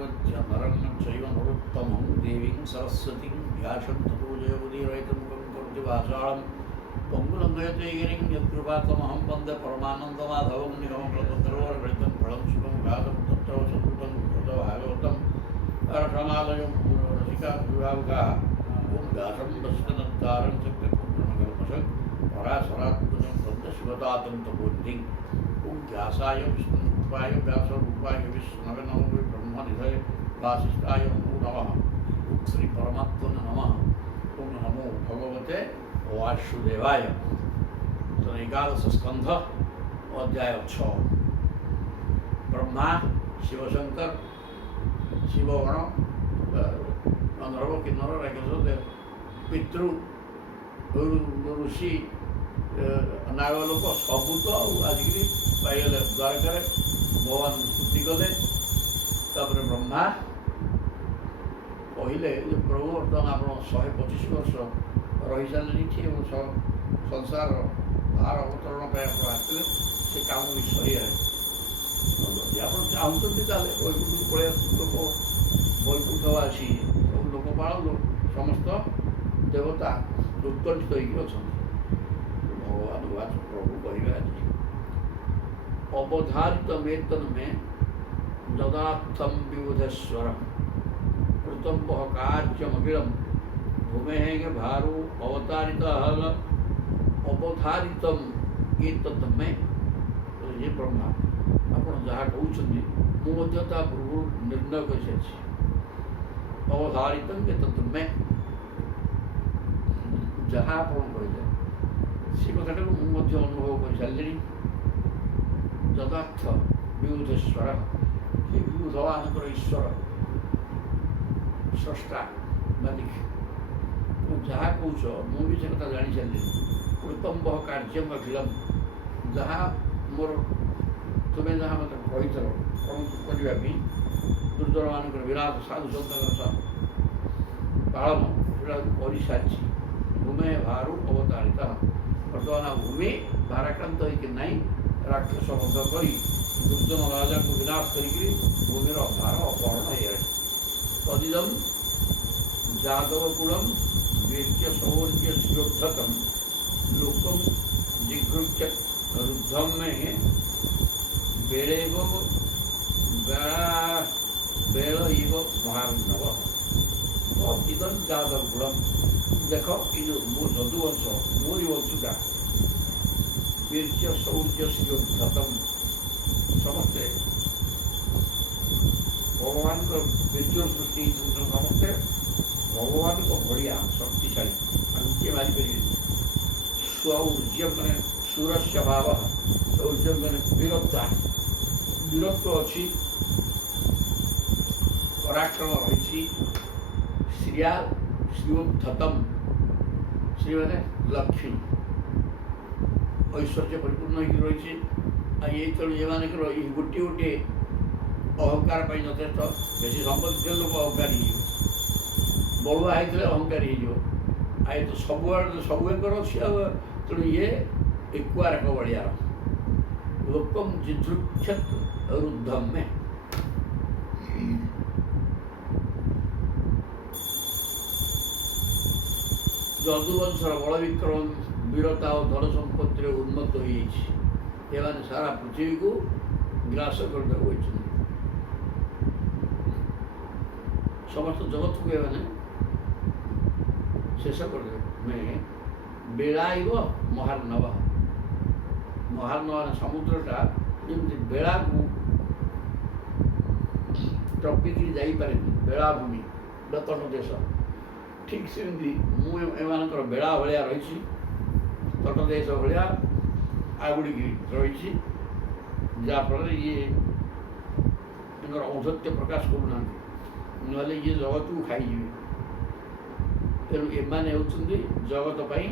प्रकृत्य नरं चैव नरोत्तमं देवीं सरस्वतीं व्यासं ततो जयमुदीरयितुमुखं करोति वाचालं पङ्गुलङ्घयते गिरिं यत्कृपात्तमहं वन्दे परमानन्दमाधवं निगमकल्पतरोर्गलितं फलं सुखं घातं तत्र सत्कृतं भागवतं रसमालयं रसिकाभिभावकाः ॐ व्यासं दशकदन्तारं चक्रपुत्रमकल्मषं पराशरात्मजं वन्दे शिवतातन्तबुद्धिं ॐ व्यासाय विष्णुरूपाय व्यासरूपाय विष्णवे नमो ब्रह्मनिधये वासिष्ठाय नमो नमः ॐ श्री परमात्मने नमः ॐ नमो भगवते वासुदेवाय। तो एकादश स्कंध अध्याय 6 ब्रह्मा शिवशंकर शिवगण गंधर्व किन्नर राक्षस पितृ ऋषि नागलोक सबू तो आजिकी पाइगले द्वारकार भगवान स्तुति कले। ब्रह्मा कहले प्रभु बर्तमान आप 125 वर्ष रही सारे संसार भार अवतरण आसते से काम भी सही है आप चाहते ताले वैकुंठ पड़े लोक वैकुंठवासी सब लोकपाल समस्त देवता उत्कंठित होकर भगवान वाच प्रभु कहे आज अवधारित वेतन में ददात्थम विबुधेश्वर कृतम कार्यमखिलम भूमे भारू अवतारित अवधारितम ये में ये ब्रह्मा आप जहाँ कहते मुझे पूर्व निर्णय कर सारी अवधारित ये में जहाँ आप कहले से कथा मुझे अनुभव कर सारे यदार्थ विबुधेश्वर ये विबुधवानकर ईश्वर स्रष्टा मालिक जहाँ कौच मुझे से कथा जानी सारे कृतम कार्यम अखिलम जहाँ मोर तुम्हें जहाँ मत कही करने दुर्जन मान विराट साधु सत पालन कर सारी भूमे भारू अवतारित बर्तमान भूमि भाराक्रांत होना राक्षस बध कर दुर्जन राजा को विनाश कर भूमि भार अपहरण हो तदिदम जादवकुलम वीर्य शौर्य श्रोद्धतम लोकम जिघृत्य रुद्धम में बेड़ेव बेड़ इव महार्णव इदम जादवकुलम देख ये जो मो जदुवंश मोरी वंशुटा वीर्य शौर्य श्रोद्धतम समस्ते भगवान वीर्य सृष्टि समस्ते भगवान को बढ़िया शक्तिशाली किए मारिपर स्वऊर्ज मैंने सूरस्य भाव ऊर्ज मैंने वीरता वीरत्व अच्छी पराक्रम रही श्रिया श्रीयोद्धतम श्री मैंने लक्ष्मी ऐश्वर्य परिपूर्ण हो रही ये तेणु ये गोटे गोटे अहंकार यथेष बेसी संपत्ति लोक अहंकारी बड़ुआ होते अहंकारी हो तो सब सब अच्छी तेणु ये एकुआर एक बड़िया लोकम जिधृक्षत रुद्धम में जदुवंशर बल विक्रम वीरता और धन संपत्ति उन्नत हो सारा पृथ्वी को ग्रास कर समस्त जगत को ये शेष कर बेड़ाइव महार्णव महार्णव समुद्रटा जमी बेड़ा को टपिकी जापे बेड़ाभूमि तट देश ठीक सेमती मुझे बेड़ा भाया रही तट देश भाया आगुड़ी रही जहाँफल ये औषध्य प्रकाश करूना ना ये जगत को खाई तेणु एमाने होउछन्ति जगत पाई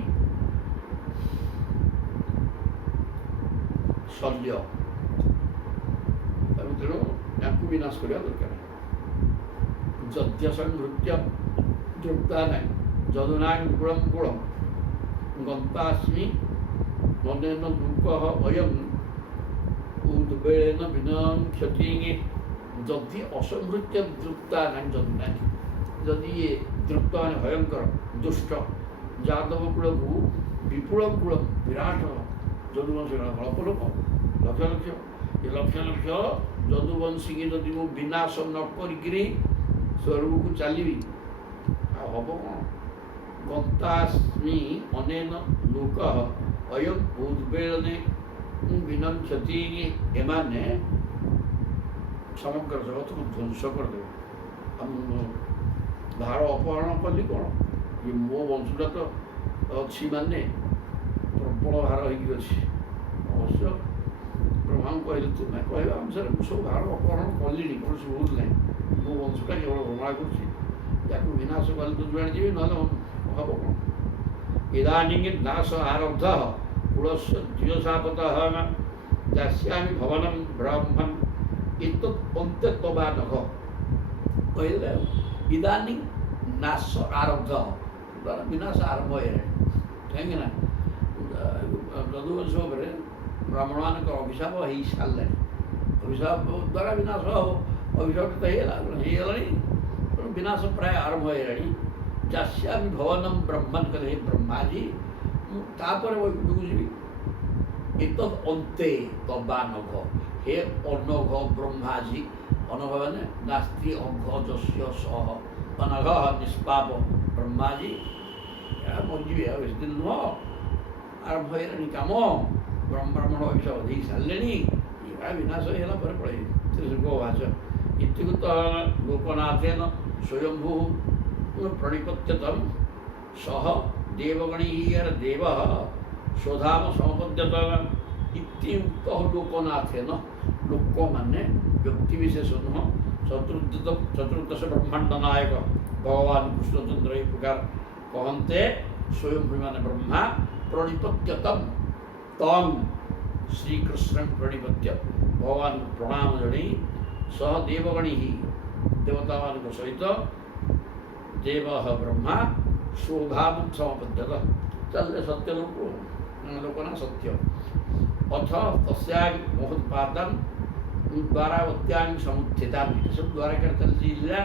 शल्य तेणु याकू विनाश करवा दरकार जद्य संहृत्य तृप्ता ना जदुनांग गुणम गुणम गंतास्मि मनेन दुःख अयम उद्वेलेन विनाम क्षति ଯଦି ଅସମୃତ୍ୟ ଦୃପ୍ତା ନାହିଁ ଯଦି ଇଏ ଦୃପ୍ତ ମାନେ ଭୟଙ୍କର ଦୁଷ୍ଟ ଯାଦବ କୂଳକୁ ବିପୁଳ କୂଳ ବିରାଟ ଯଦୁବଂଶୀ ଅଳ୍ପ ଲୋକ ଲକ୍ଷ ଲକ୍ଷ ଏ ଲକ୍ଷ ଲକ୍ଷ ଯଦୁବଂଶୀକି ଯଦି ମୁଁ ବିନାଶ ନ କରିକିରି ସ୍ୱର୍ଗକୁ ଚାଲିବି ଆଉ ହବ କ'ଣ? ଗନ୍ତାସ୍ମି ଅନେନ ଲୋକ ଅୟଂ ଉଦ୍ବେଳନେ ବିନକ୍ଷତି ଏମାନେ ସମଗ୍ର ଜଗତକୁ ଧ୍ୱଂସ କରିଦେବେ। ଭାର ଅପହରଣ କଲି କ'ଣ ଯେ ମୋ ବଂଶଟା ତ ଅଛି ମାନେ ପ୍ରବଳ ଭାର ହେଇକି ଅଛି। ଅବଶ୍ୟ ବ୍ରହ୍ମାଙ୍କୁ କହିଲେ ତୁମେ କହିବା ଅନୁସାରେ ମୁଁ ସବୁ ଭାର ଅପହରଣ କଲିଣି, କୌଣସି ଭୁଲ ନାହିଁ। ମୋ ବଂଶଟା କେବଳ ଭ୍ରମଣା କରୁଛି, ୟାକୁ ବିନାଶ କଲେ ତ ଯୁଆଡ଼େ ଯିବି, ନହେଲେ ହବ କ'ଣ? ଇଦାନୀଂ ନାଶ ଆରବ୍ଧ କୁଳସ୍ୟ ଜ୍ୟୋଶାପତଃ ଦାସ୍ୟାମି ଭବନଂ ବ୍ରହ୍ମନ୍ ଏତତ୍ ଅନ୍ତେ ତବା ନଘ କହିଲେ ଇଦାନୀଂ ନାଶ ଆରବ୍ଧ ବିନାଶ ଆରମ୍ଭ ହେଇଗଲାଣି। କାହିଁକିନା ଯଦୁବଂଶ ଉପରେ ବ୍ରାହ୍ମଣମାନଙ୍କର ଅଭିଶାପ ହେଇସାରିଲାଣି। ଅଭିଶାପ ଦ୍ୱାରା ବିନାଶ ହେବ, ଅଭିଶାପ ତ ହେଇଗଲାଣି ତେଣୁ ବିନାଶ ପ୍ରାୟ ଆରମ୍ଭ ହେଇଗଲାଣି। ଯାସ୍ୟାମି ଭବନଂ ବ୍ରହ୍ମନ୍ କହିଲେ ହେ ବ୍ରହ୍ମାଜୀ ମୁଁ ତାପରେ ବୈକୁଣ୍ଠକୁ ଯିବି। ଏତଦ୍ ଅନ୍ତେ ତବା ନଘ ହେ ଅନଘ ବ୍ରହ୍ମାଜୀ, ଅନଘ ମାନେ ନାସ୍ତି ଅଘ ଯସ୍ୟ ସହ ଅନଘ ନିଷ୍ପାପ ବ୍ରହ୍ମାଜୀ ଏହା ମରିଯିବେ, ଆଉ ବେଶୀ ଦିନ ନୁହଁ, ଆରମ୍ଭ ହେଇଗଲାଣି କାମ। ବ୍ରାହ୍ମଣ ଅଭିଶାପ ଦେଇ ସାରିଲେଣି, ଏହା ବିନାଶ ହେଇଗଲା ପରେ ପଳେଇବେ। ତ୍ରିଶୃଙ୍ଗବାଚ ଇତ୍ୟୁକ୍ତ ଲୋକନାଥେନ ସ୍ୱୟଂଭୂ ପ୍ରଣିପତ୍ୟତଂ ସହ ଦେବଗଣୀୟର ଦେବ ସ୍ୱଧାମ ସମପଦ୍ୟତ ଇତ୍ୟୁକ୍ତ ଲୋକନାଥେନ ଲୋକମାନେ ବ୍ୟକ୍ତିବିଶେଷ ନୁହଁ, ଚତୁର୍ଦ୍ଦଶ ବ୍ରହ୍ମାଣ୍ଡ ନାୟକ ଭଗବାନ କୃଷ୍ଣଚନ୍ଦ୍ର ଏହି ପ୍ରକାର କହନ୍ତେ ସ୍ୱୟଂଭୂ ମାନେ ବ୍ରହ୍ମା ପ୍ରଣିପତ୍ୟତମ୍ ତମ୍ ଶ୍ରୀକୃଷ୍ଣ ପ୍ରଣିପତ୍ୟ ଭଗବାନଙ୍କୁ ପ୍ରଣାମ ଜଣାଇ ସହ ଦେବଗଣୀ ଦେବତାମାନଙ୍କ ସହିତ ଦେବ ବ୍ରହ୍ମା ସ୍ୱଧାମ ସମପଦ୍ୟତ ଚାଲିଲେ ସତ୍ୟ ଲୋକ ନା ସତ୍ୟ ଅଥ ତସ୍ୟାଂ ମହୋତ୍ପାଦନ ଦ୍ୱାରାବତ୍ୟାଂ ସମୁତ୍ଥିତାନ୍ ସବୁ ଦ୍ୱାରକାରେ ଚାଲିଛି ଲୀଳା।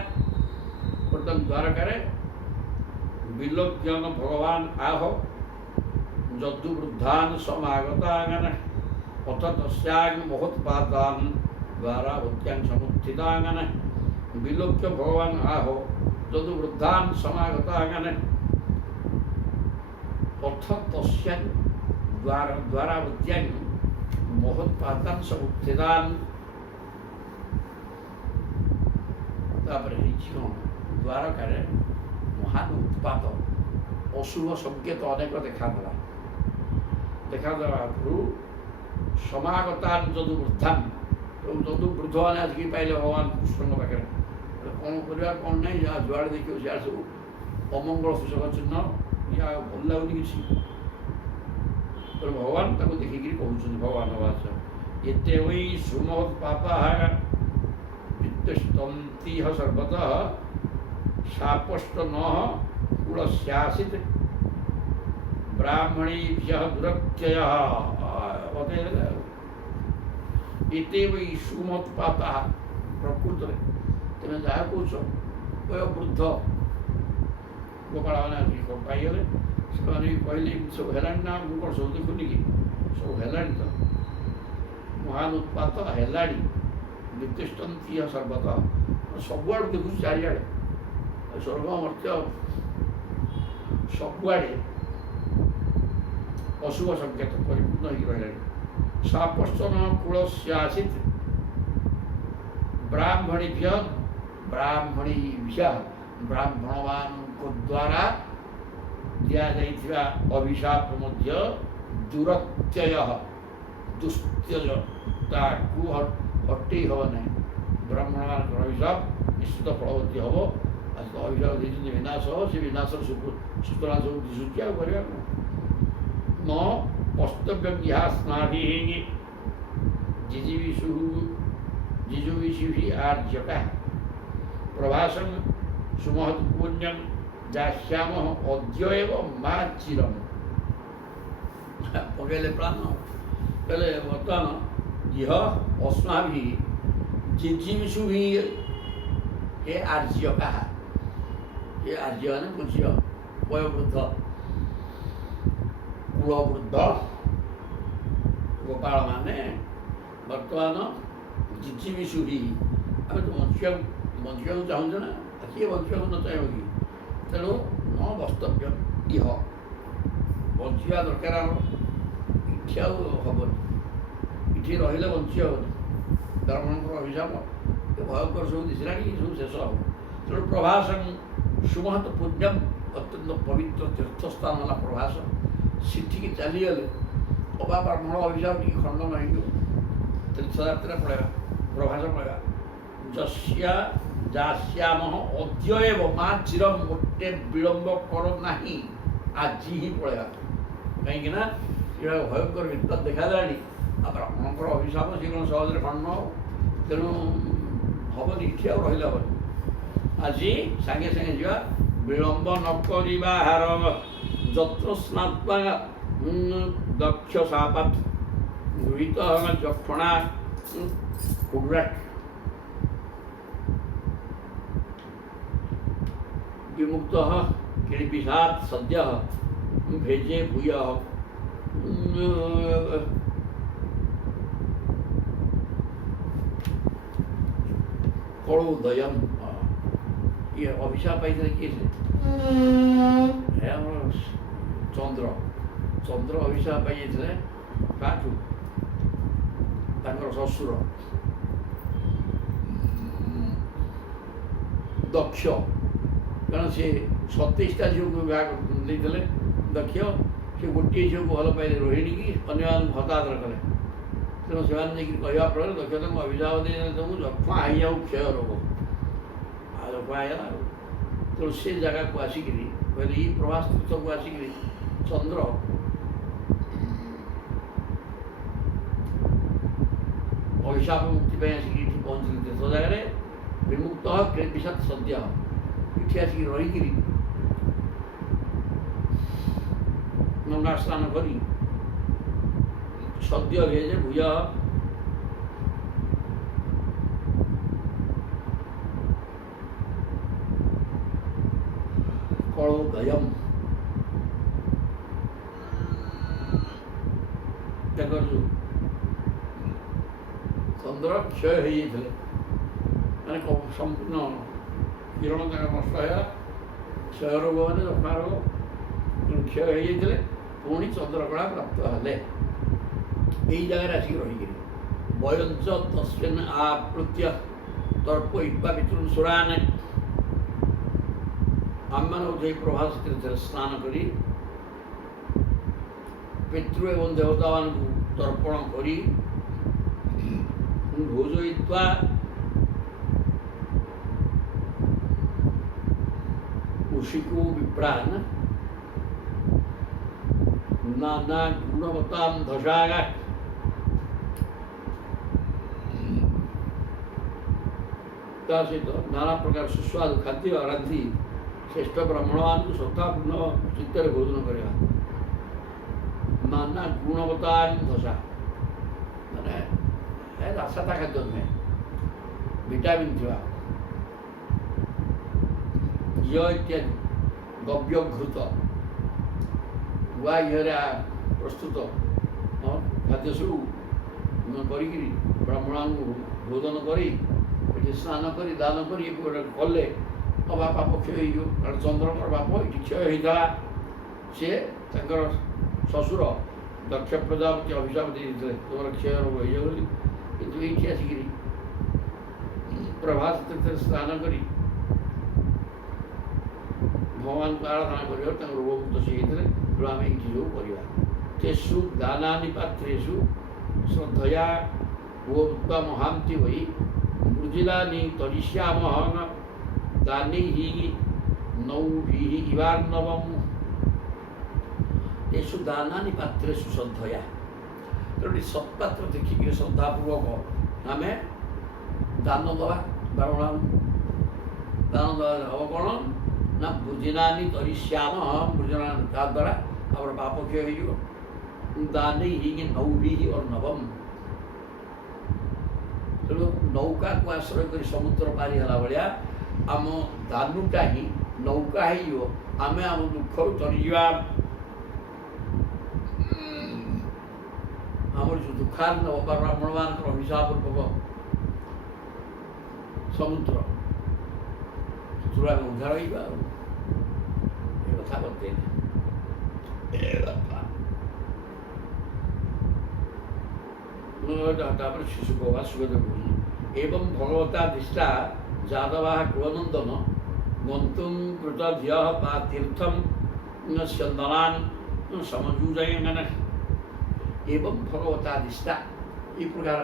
ବର୍ତ୍ତମାନ ଦ୍ୱାରକାରେ ବିଲୋକ୍ୟନ ଭଗବାନ ଆହ ଯଦୁବୃଦ୍ଧାନ୍ ସମାଗତାଙ୍ଗନ ଅଥ ତସ୍ୟାଂ ମହୋତ୍ପାଦାନ୍ ଦ୍ୱାରାବତ୍ୟାଂ ସମୁତ୍ଥିତାଙ୍ଗନ ବିଲୋକ୍ୟ ଭଗବାନ ଆହ ଯଦୁବୃଦ୍ଧାନ୍ ସମାଗତାଙ୍ଗନ ଅଥ ତସ୍ୟାଂ ଦ୍ୱାରାବତ୍ୟାଂ ମହୋତ୍ପାଦାନ୍ ସମୁତ୍ଥିତାନ୍। ତାପରେ ହେଇଛି କ'ଣ? ଦ୍ୱାରକାରେ ମହାନ ଉତ୍ପାତ ଅଶୁଭ ସଂକେତ ଅନେକ ଦେଖାଦେଲା ଆଗରୁ ସମାଗତାନ୍ ଯଦୁବୃଦ୍ଧାନ୍ ଯଦୁବୃଦ୍ଧମାନେ ଆସିକି ପାଇଲେ ଭଗବାନ କୃଷ୍ଣଙ୍କ ପାଖରେ। କ'ଣ କରିବା କ'ଣ ନାହିଁ, ଯାହା ଯୁଆଡ଼େ ଦେଖିବ ସିଆଡ଼େ ସବୁ ଅମଙ୍ଗଳ ସୂଚକ ଚିହ୍ନ, ଇଏ ଆଉ ଭଲ ଲାଗୁନି କିଛି। ତେଣୁ ଭଗବାନ ତାକୁ ଦେଖିକିରି କହୁଛନ୍ତି ଭଗବାନ ବାସ ଏତେ ହୋଇ ସୁମହତ୍ ପାପା ବିତ୍ତିଷ୍ଠନ୍ତିହ ସର୍ବତଃ ଶାପଷ୍ଟ ନଃ କୁଳସ୍ୟାସିତ୍ ବ୍ରାହ୍ମଣେଭ୍ୟଃ ଦୁରତ୍ୟୟଃ ବତେଇଦେଲେ। ଏତେ ହୋଇ ସୁମହତ୍ ପାପା ପ୍ରକୃତରେ ତମେ ଯାହା କହୁଛ ବୃଦ୍ଧ ଗୋପାଳମାନେ ଆସିକି ପାଇଗଲେ, ସେମାନେ ବି କହିଲେ ସବୁ ହେଲାଣି ନା, ମୁଁ କ'ଣ ସବୁ ଦେଖୁନି କି, ସବୁ ହେଲାଣି ତ, ମହାନ ଉତ୍ପାତ ହେଲାଣି। ବିତିଷ୍ଠନ୍ତି ସର୍ବତଃ ସବୁଆଡ଼ୁ ଦେଖୁଛି ଚାରିଆଡ଼େ, ସ୍ୱର୍ଗ ମର୍ତ୍ତ୍ୟ ସବୁଆଡ଼େ ଅଶୁଭ ସଂକେତ ପରିପୂର୍ଣ୍ଣ ହେଇକି ରହିଲାଣି। ସାପଶ୍ଚନ କୁଳସ୍ୟାସିତ୍ ବ୍ରାହ୍ମଣେଭ୍ୟଃ ବ୍ରାହ୍ମଣମାନଙ୍କ ଦ୍ୱାରା ଦିଆଯାଇଥିବା ଅଭିଶାପ ମଧ୍ୟ ଦୁରତ୍ୟୟ ଦୁସ୍ତ୍ୟଜ ତାକୁ ହଟେଇ ହେବ ନାହିଁ। ବ୍ରାହ୍ମଣମାନଙ୍କର ଅଭିଶାପ ନିଶ୍ଚିତ ଫଳବତୀ ହେବ। ଆଜି ତ ଅଭିଶାପ ଦେଇଛନ୍ତି ବିନାଶ ହେବ, ସେ ବିନାଶର ସୂଚନା ସବୁ ଦିଶୁଛି, ଆଉ କରିବା କ'ଣ? ନ କର୍ତ୍ତବ୍ୟ ସ୍ନାଭିଃ ଜିଜୁବିଷୁଭିଃ ଆର୍ଯ୍ୟକା ପ୍ରଭାସଂ ସୁମହତ୍ ପୁଣ୍ୟଂ ଦାସ୍ୟାମଃ ଅଦ୍ୟ ଏବ ମା ଚିରମ୍। ପକେଇଲେ ପ୍ରାଣ କହିଲେ ବର୍ତ୍ତମାନ ଇହ ଅସ୍ମାଭିଃ जिजीविषु भी ये आर्य कहा, ये आर्य ने पूछ्य वयोवृद्ध कुलवृद्ध गोपाल माने बर्तमान जिजीविषु ही आम तो बंचा चाहूँ ना किए बंचा न चाहब कि तेणु न बस्तव्य इह बंचा दरकार आम इच्छा हेनी इठी रही बंची हेनी धर्मकर अभिशाप भयंकर सब दिशा सब शेष हम तेणु प्रभास सुमहत पुण्यम अत्यंत पवित्र तीर्थस्थान है प्रभास सीठी चलीगले अबा ब्राह्मण अभिशाप टी खंडन हो तीर्थयात्रा पड़ेगा प्रभास पड़ेगा जस्या जास्याम अद्य एव माँ चिर मोटे विलंब कर ना आज ही पड़ेगा कहीं भयंकर विपद देखा ब्राह्मणकर अभिशाप सी कौन सहज खंडन तेणु हम इठी आ रहा हम आज सागे सागे जा विलंब नकार जत्र स्नात्वा दक्ष सापात गृहीत जक्षणा कुर्राट विमुक्त किलिपिशात् सद्य भेजे भूय कलोदयम ये अभिशाप पाई किए चंद्र चंद्र अभिशाप पाई काठू ससुर दक्ष कारण सी 27टा झील को विवाह दक्ष से गोटे झील को भल पाइले रोहिणी की अन्य हतादर कले तेणु से कहवा फल दक्ष तुम अभिशाप दे तुमको जख्मा आई जाऊ क्षय रोग आ जख्मा आईगला तेणु से जगह को आसिक कहले ये प्रभास तीर्थ को आसिक चंद्र अभिशाप मुक्ति आसिक पहुँचले तीर्थ जगह विमुक्त क्लेपिशात् सद्य इठी आसिक रहीकि गंगा स्नान करी सद्य भेजे भूय कलोदयम चंद्र क्षय माने संपूर्ण किरण नष्ट है क्षय रोग मैंने जख्मा रोग क्षय होते पुणी चंद्रकला प्राप्त हेले यही जगह आसिक रहीकि वयंच तस्मिन् आपृत्य तर्प इवा पितृसुरान आम मान प्रभास तीर्थ स्नान करी पितृ एवं देवता मान तर्पण करी भोजयित्वा उशिको विप्रान नाना गुणवतां धसागा सहित नाना प्रकार सुस्वादु खाद्य रांधि श्रेष्ठ ब्राह्मण मान को श्रद्धापूर्ण चित्तर भोजन करवा नाना गुणवता धसा मैंने रासाता खाद्य नुहे विटामिन थी इत्यादि गव्यघृत गुआ इहरे प्रस्तुत खाद्य सब कर ब्राह्मण भोजन करी स्नान करी दान करी कले अबा पाप क्षय हो कारण चंद्रकर बाप ये क्षय होता सी ससुर दक्ष प्रजापति अभिशाप दे तुम क्षय रोग हो कि ये आसिक प्रभास तीर्थ स्नान करी भगवान को आराधना कर रोगमुक्त से होते आम ये सब करवा तेसु दानानि पात्रेषु श्रद्धया गोमुक्ता महांति वही मृजिलानि तरिष्यामः दानैः नौभिः इवार्णवम् तेसु दानानि पात्रेषु श्रद्धया तेणु सत्पात्र देखिक श्रद्धापूर्वक आम दान दवा ब्राह्मण दान दवा हम कौन ना भोजनानि तरिष्याम भोजना द्वारा आम पाप क्षय हो दान ही नौभिः अर्णवम ତେଣୁ ନୌକାକୁ ଆଶ୍ରୟ କରି ସମୁଦ୍ର ପାରି ହେଲା ଭଳିଆ ଆମ ଦାନୁଟା ହିଁ ନୌକା ହେଇଯିବ, ଆମେ ଆମ ଦୁଃଖରୁ ତରିଯିବା। ଆମର ଯେଉଁ ଦୁଃଖାର୍ଣ୍ଣ ବ୍ରାହ୍ମଣମାନଙ୍କର ଅଭିଶାପ ରୂପକ ସମୁଦ୍ର, ସେଥିରୁ ଆମେ ଉଦ୍ଧାର ହେଇଯିବା। ଆଉ ଏ କଥା ବତେଇଲେ ତାପରେ ଶିଶୁ କବା ସୁଗଦେବ କହୁଛନ୍ତି ଏବଂ ଭଗବତା ଦିଷ୍ଟା ଯାଦବାହ କୁଳନନ୍ଦନ ଗନ୍ତୁଂ କୃତ ଧିୟ ବା ତୀର୍ଥମ ସ୍ୟନ୍ଦନାନ୍ ସମଯୁଜୟନ ଏବଂ ଭଗବତା ଦିଷ୍ଟା, এই প্রকার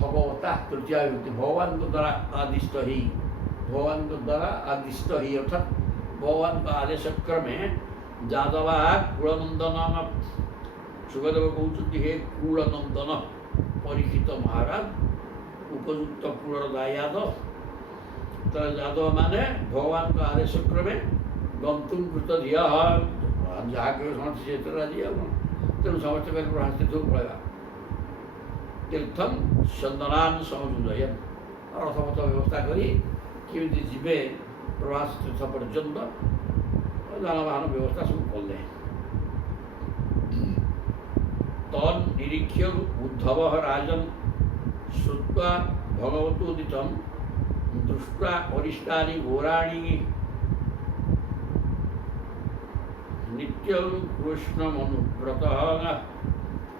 ভগবতা তৃতীয় বিভক্তি ভগবানଙ୍କ দ্বারা আদিষ্ট হি অর্থাৎ ভগবানଙ୍କ ଆଦେଶ କ୍ରମେ ଯାଦବା କୁଳନନ୍ଦନ ସୁଗଦେବ କହୁଛନ୍ତି ହେ କୁଳନନ୍ଦନ ପରୀକ୍ଷିତ ମହାରାଜ ଉପଯୁକ୍ତ କୁଳର ଦାୟାଦ। ତ ଯାଦବ ମାନେ ଭଗବାନଙ୍କ ଆଦେଶ କ୍ରମେ ଗନ୍ତୁଂ କୃତ ଧିୟ ଯାହା କେବେ ସମସ୍ତେ ସେଥିରେ ରାଜି ଆଉ କ'ଣ, ତେଣୁ ସମସ୍ତେ ପ୍ରହାସ୍ଥିତକୁ ପଳାଇବା। ତୀର୍ଥମ ସ୍ୟନ୍ଦନାନ୍ ସମଯୁଜୟନ୍, ରଥପଥ ବ୍ୟବସ୍ଥା କରି କେମିତି ଯିବେ ପ୍ରଭାସ ତୀର୍ଥ ପର୍ଯ୍ୟନ୍ତ ଯାନବାହନ ବ୍ୟବସ୍ଥା ସବୁ କଲେ। ତନ୍ ନିରୀକ୍ଷ ଉଦ୍ଧବ ରାଜନ୍ ଶ୍ରୁତ୍ୱା ଭଗବତୋଦିତଂ ଦୃଷ୍ଟ୍ୱା ଅରିଷ୍ଟାନି ଘୋରାଣୀ ନିତ୍ୟଂ କୃଷ୍ଣ ମନୁବ୍ରତ।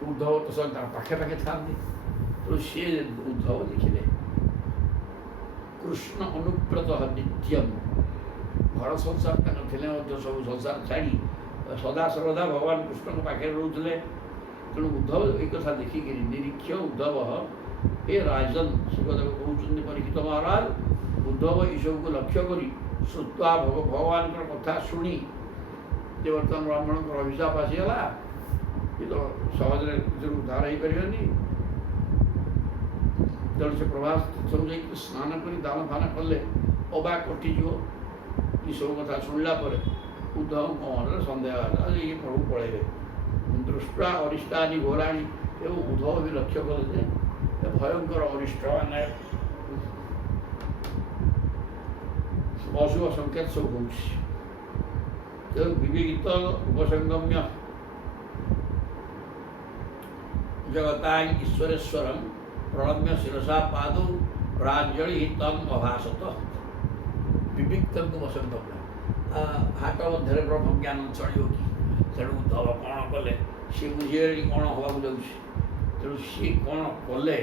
ଉଦ୍ଧବ ତ ସବୁ ତାଙ୍କ ପାଖେ ପାଖେ ଥାନ୍ତି, ତେଣୁ ସିଏ ଉଦ୍ଧବ ଦେଖିଲେ କୃଷ୍ଣ ଅନୁବ୍ରତ ନିତ୍ୟମ୍, ଘର ସଂସାର ତାଙ୍କର ଥିଲେ ମଧ୍ୟ ସବୁ ସଂସାର ଛାଡ଼ି ସଦା ସର୍ବଦା ଭଗବାନ କୃଷ୍ଣଙ୍କ ପାଖରେ ରହୁଥିଲେ। ତେଣୁ ଉଦ୍ଧବ ଏ କଥା ଦେଖିକିରି ନିରୀକ୍ଷ ଉଦ୍ଧବ ଏ ରାଜନ୍ ସୁଗଦେବ କହୁଛନ୍ତି ପରୀକ୍ଷିତ ମହାରାଜ, ଉଦ୍ଧବ ଏସବୁକୁ ଲକ୍ଷ୍ୟ କରି ଶ୍ରୁତ୍ୱା ଭଗବାନଙ୍କର କଥା ଶୁଣି ଯେ ବର୍ତ୍ତମାନ ବ୍ରାହ୍ମଣଙ୍କର ଅଭିଶାପ ଆସିଗଲା, ଏ ତ ସହଜରେ ଏଥିରୁ ଉଦ୍ଧାର ହେଇପାରିବନି। ତେଣୁ ସେ ପ୍ରଭାସ ସବୁ ଯାଇକି ସ୍ନାନ କରି ଦାନ ଫାନ କଲେ, ଅବା କଟିଯିବ। ଏସବୁ କଥା ଶୁଣିଲା ପରେ ଉଦ୍ଧବଙ୍କ ମନରେ ସନ୍ଦେହ ହେଲା ଯେ ଇଏ ପ୍ରଭୁ ପଳେଇବେ। ଦୃଷ୍ଟ୍ୱା ଅରିଷ୍ଟାନି ଘୋରାଣୀ, ଏବଂ ଉଦ୍ଧବ ବି ଲକ୍ଷ୍ୟ କଲେ ଯେ ଭୟଙ୍କର ଅରିଷ୍ଟ ମାନେ ଅଶୁଭ ସଂକେତ ସବୁ ହେଉଛି। ତେଣୁ ବିବେକିତ ଉପସଙ୍ଗମ୍ୟ ଜଗତାଂ ଈଶ୍ୱରେଶ୍ୱରଂ ପ୍ରଣମ୍ୟ ଶିରସା ପାଦୌ ପ୍ରାଞ୍ଜଳି ତମ୍ ଅଭାସତ। ବିବିକ୍ତଙ୍କୁ ବସଙ୍ଗମ୍ୟ, ହାଟ ମଧ୍ୟରେ ବ୍ରହ୍ମଜ୍ଞାନ ଚଳିବ କି? ତେଣୁ ଉଦ୍ଧବ କ'ଣ କଲେ, ସିଏ ବୁଝିଗଲେ କ'ଣ ହେବାକୁ ଯାଉଛି। ତେଣୁ ସିଏ କ'ଣ କଲେ,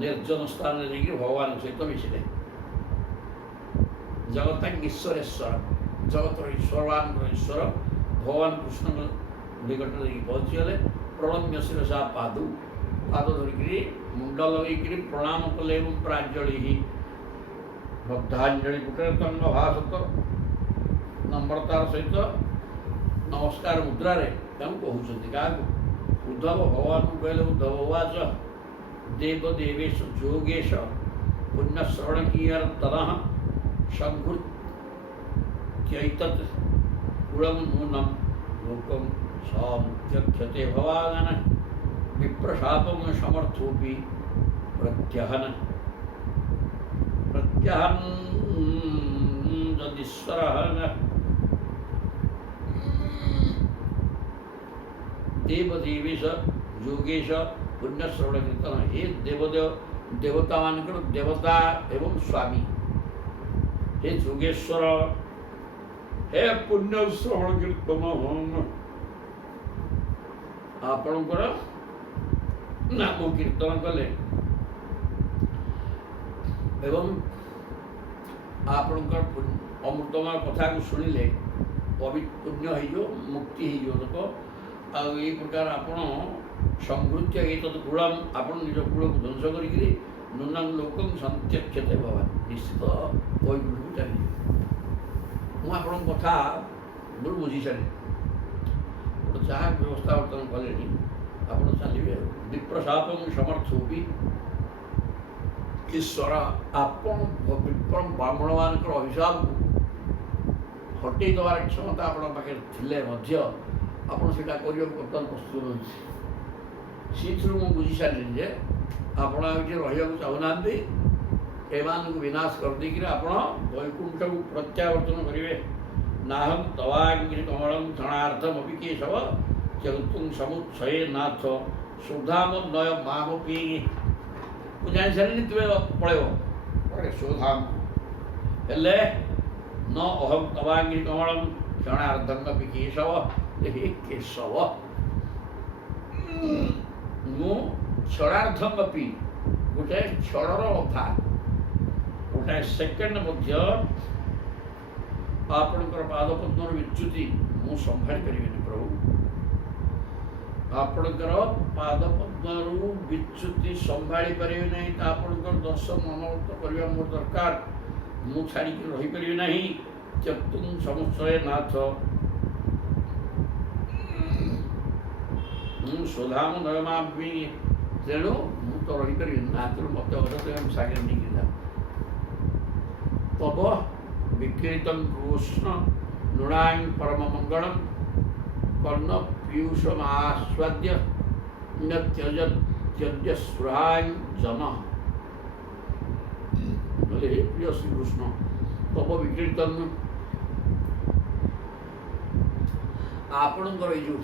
ନିର୍ଜନ ସ୍ଥାନରେ ଯାଇକି ଭଗବାନଙ୍କ ସହିତ ମିଶିଲେ। ଜଗତାଂ ଈଶ୍ୱରେଶ୍ୱର, ଜଗତର ଈଶ୍ୱରମାନଙ୍କର ଈଶ୍ୱର ଭଗବାନ କୃଷ୍ଣଙ୍କ ନିକଟରେ ଯାଇକି ପହଞ୍ଚିଗଲେ। ପ୍ରଣମ୍ୟ ଶିରସା ପାଦୁ, ପାଦ ଧରିକିରି ମୁଣ୍ଡ ଲଗେଇକିରି ପ୍ରଣାମ କଲେ ଏବଂ ପ୍ରାଞ୍ଜଳି ଶ୍ରଦ୍ଧାଞ୍ଜଳି ପୁଟରେ ତଙ୍ଗ ଭାସତ, ନମ୍ରତାର ସହିତ ନମସ୍କାର ମୁଦ୍ରାରେ ତାଙ୍କୁ କହୁଛନ୍ତି। କାହାକୁ? ଉଦ୍ଧବ ଭଗବାନଙ୍କୁ କହିଲେ ଉଦ୍ଧବ ଉବାଚ ଦେବ ଦେବେଶ ଯୋଗେଶ ପୁଣ୍ୟଶ୍ରବଣ କିୟର୍ତ୍ତନଃ ସଂଘୃତ୍ୟୈତତ୍ କୁଳଂ ନୂనం లోకం సాంత్యక్షతే భవాగన విప్రశాపం సమర్థోపి ప్రత్యహన ప్రత్యహన్ যদీశ్వరః देवदेवेश योगेश पुण्यश्रवण कीर्तन। हे देवदेव देवता मानकर देवता एवं स्वामी, हे योगेश्वर, हे पुण्यश्रवण कीर्तन आपणकर नाम कीर्तन कले एवं आपणकर अमृतमय कथा को शुणिले पुण्य हो मुक्ति हो लोक आ प्रकार आपण संभृत्य एतत् कूलम आपण निज कूल को ध्वंस करी नूनम लोकम संत्यक्षते भगवान निश्चित वैकुंठ को चली मुझे आपण कथा दूर बुझी सारे जहाँ व्यवस्था बर्तन कले आप चलिए विप्रशापम समर्थोपी ईश्वर आपण विप्रम ब्राह्मण मान अभिशाप हटई देवार क्षमता आपण पाखे थिले मध्य ଆପଣ ସେଇଟା କରିବାକୁ ବର୍ତ୍ତମାନ ପ୍ରସ୍ତୁତ ରହୁଛି। ସେଇଥିରୁ ମୁଁ ବୁଝି ସାରିଲି ଯେ ଆପଣ ଏଠି ରହିବାକୁ ଚାହୁଁନାହାନ୍ତି, ଏମାନଙ୍କୁ ବିନାଶ କରିଦେଇକିରି ଆପଣ ବୈକୁଣ୍ଠକୁ ପ୍ରତ୍ୟାବର୍ତ୍ତନ କରିବେ। ନାହଂ ତବାଙ୍ଗିରି କମଳଂ କ୍ଷଣାର୍ଦ୍ଧମପି କେଶବ ତ୍ୟକ୍ତୁଂ ସମୁଚ୍ଛୟେ ନାଥ ସୁଧାମ ନୟ ମାମପି। ମୁଁ ଜାଣିସାରିଲିନି ତୁମେ ପଳେଇବ ସୁଧାମ, ହେଲେ ନ ଅହଂ ତବାଙ୍ଗିରି କମଳଂ କ୍ଷଣାର୍ଦ୍ଧମପି କେଶବ। ହେ କେଶବ, ମୁଁ କ୍ଷଣାର୍ଦ୍ଧମପି, ଗୋଟାଏ କ୍ଷଣର ଅଧା, ଗୋଟାଏ ସେକେଣ୍ଡ ମଧ୍ୟ ଆପଣଙ୍କର ପାଦପଦ୍ମର ବିଚ୍ୟୁତି ମୁଁ ସମ୍ଭାଳି ପାରିବିନି ପ୍ରଭୁ। ଆପଣଙ୍କର ପାଦପଦ୍ମରୁ ବିଚ୍ୟୁତି ସମ୍ଭାଳି ପାରିବି ନାହିଁ, ତ ଆପଣଙ୍କର ଦର୍ଶନ ମନୋରଥ କରିବା ମୋର ଦରକାର। ମୁଁ ଛାଡ଼ିକି ରହିପାରିବି ନାହିଁ। ତ୍ୟକ୍ତୁଂ ସମୁଚ୍ଛୟେ ନାଥ, ମୁଁ ସୁଧାମ ନୟମାମପି, ତେଣୁ ମୁଁ ତ ରହିପାରିବିନି ନା, ତେଣୁ ମୋତେ ଅଧା ତୁମେ ସାଙ୍ଗରେ ନେଇକି ଯାଅ। ତବ ବିକ୍ରୀତଂ କୃଷ୍ଣ ନୃଣାଂ ପରମ ମଙ୍ଗଳଂ କର୍ଣ୍ଣ ପୀୟୁଷମାସ୍ୱାଦ୍ୟ ତ୍ୟଜ୍ୟ ସ୍ପୃହାଂ ଜନ। ବୋଲେ ହେ ପ୍ରିୟ ଶ୍ରୀକୃଷ୍ଣ, ତବ ବିକ୍ରୀତଂ, ଆପଣଙ୍କର ଏଇ ଯେଉଁ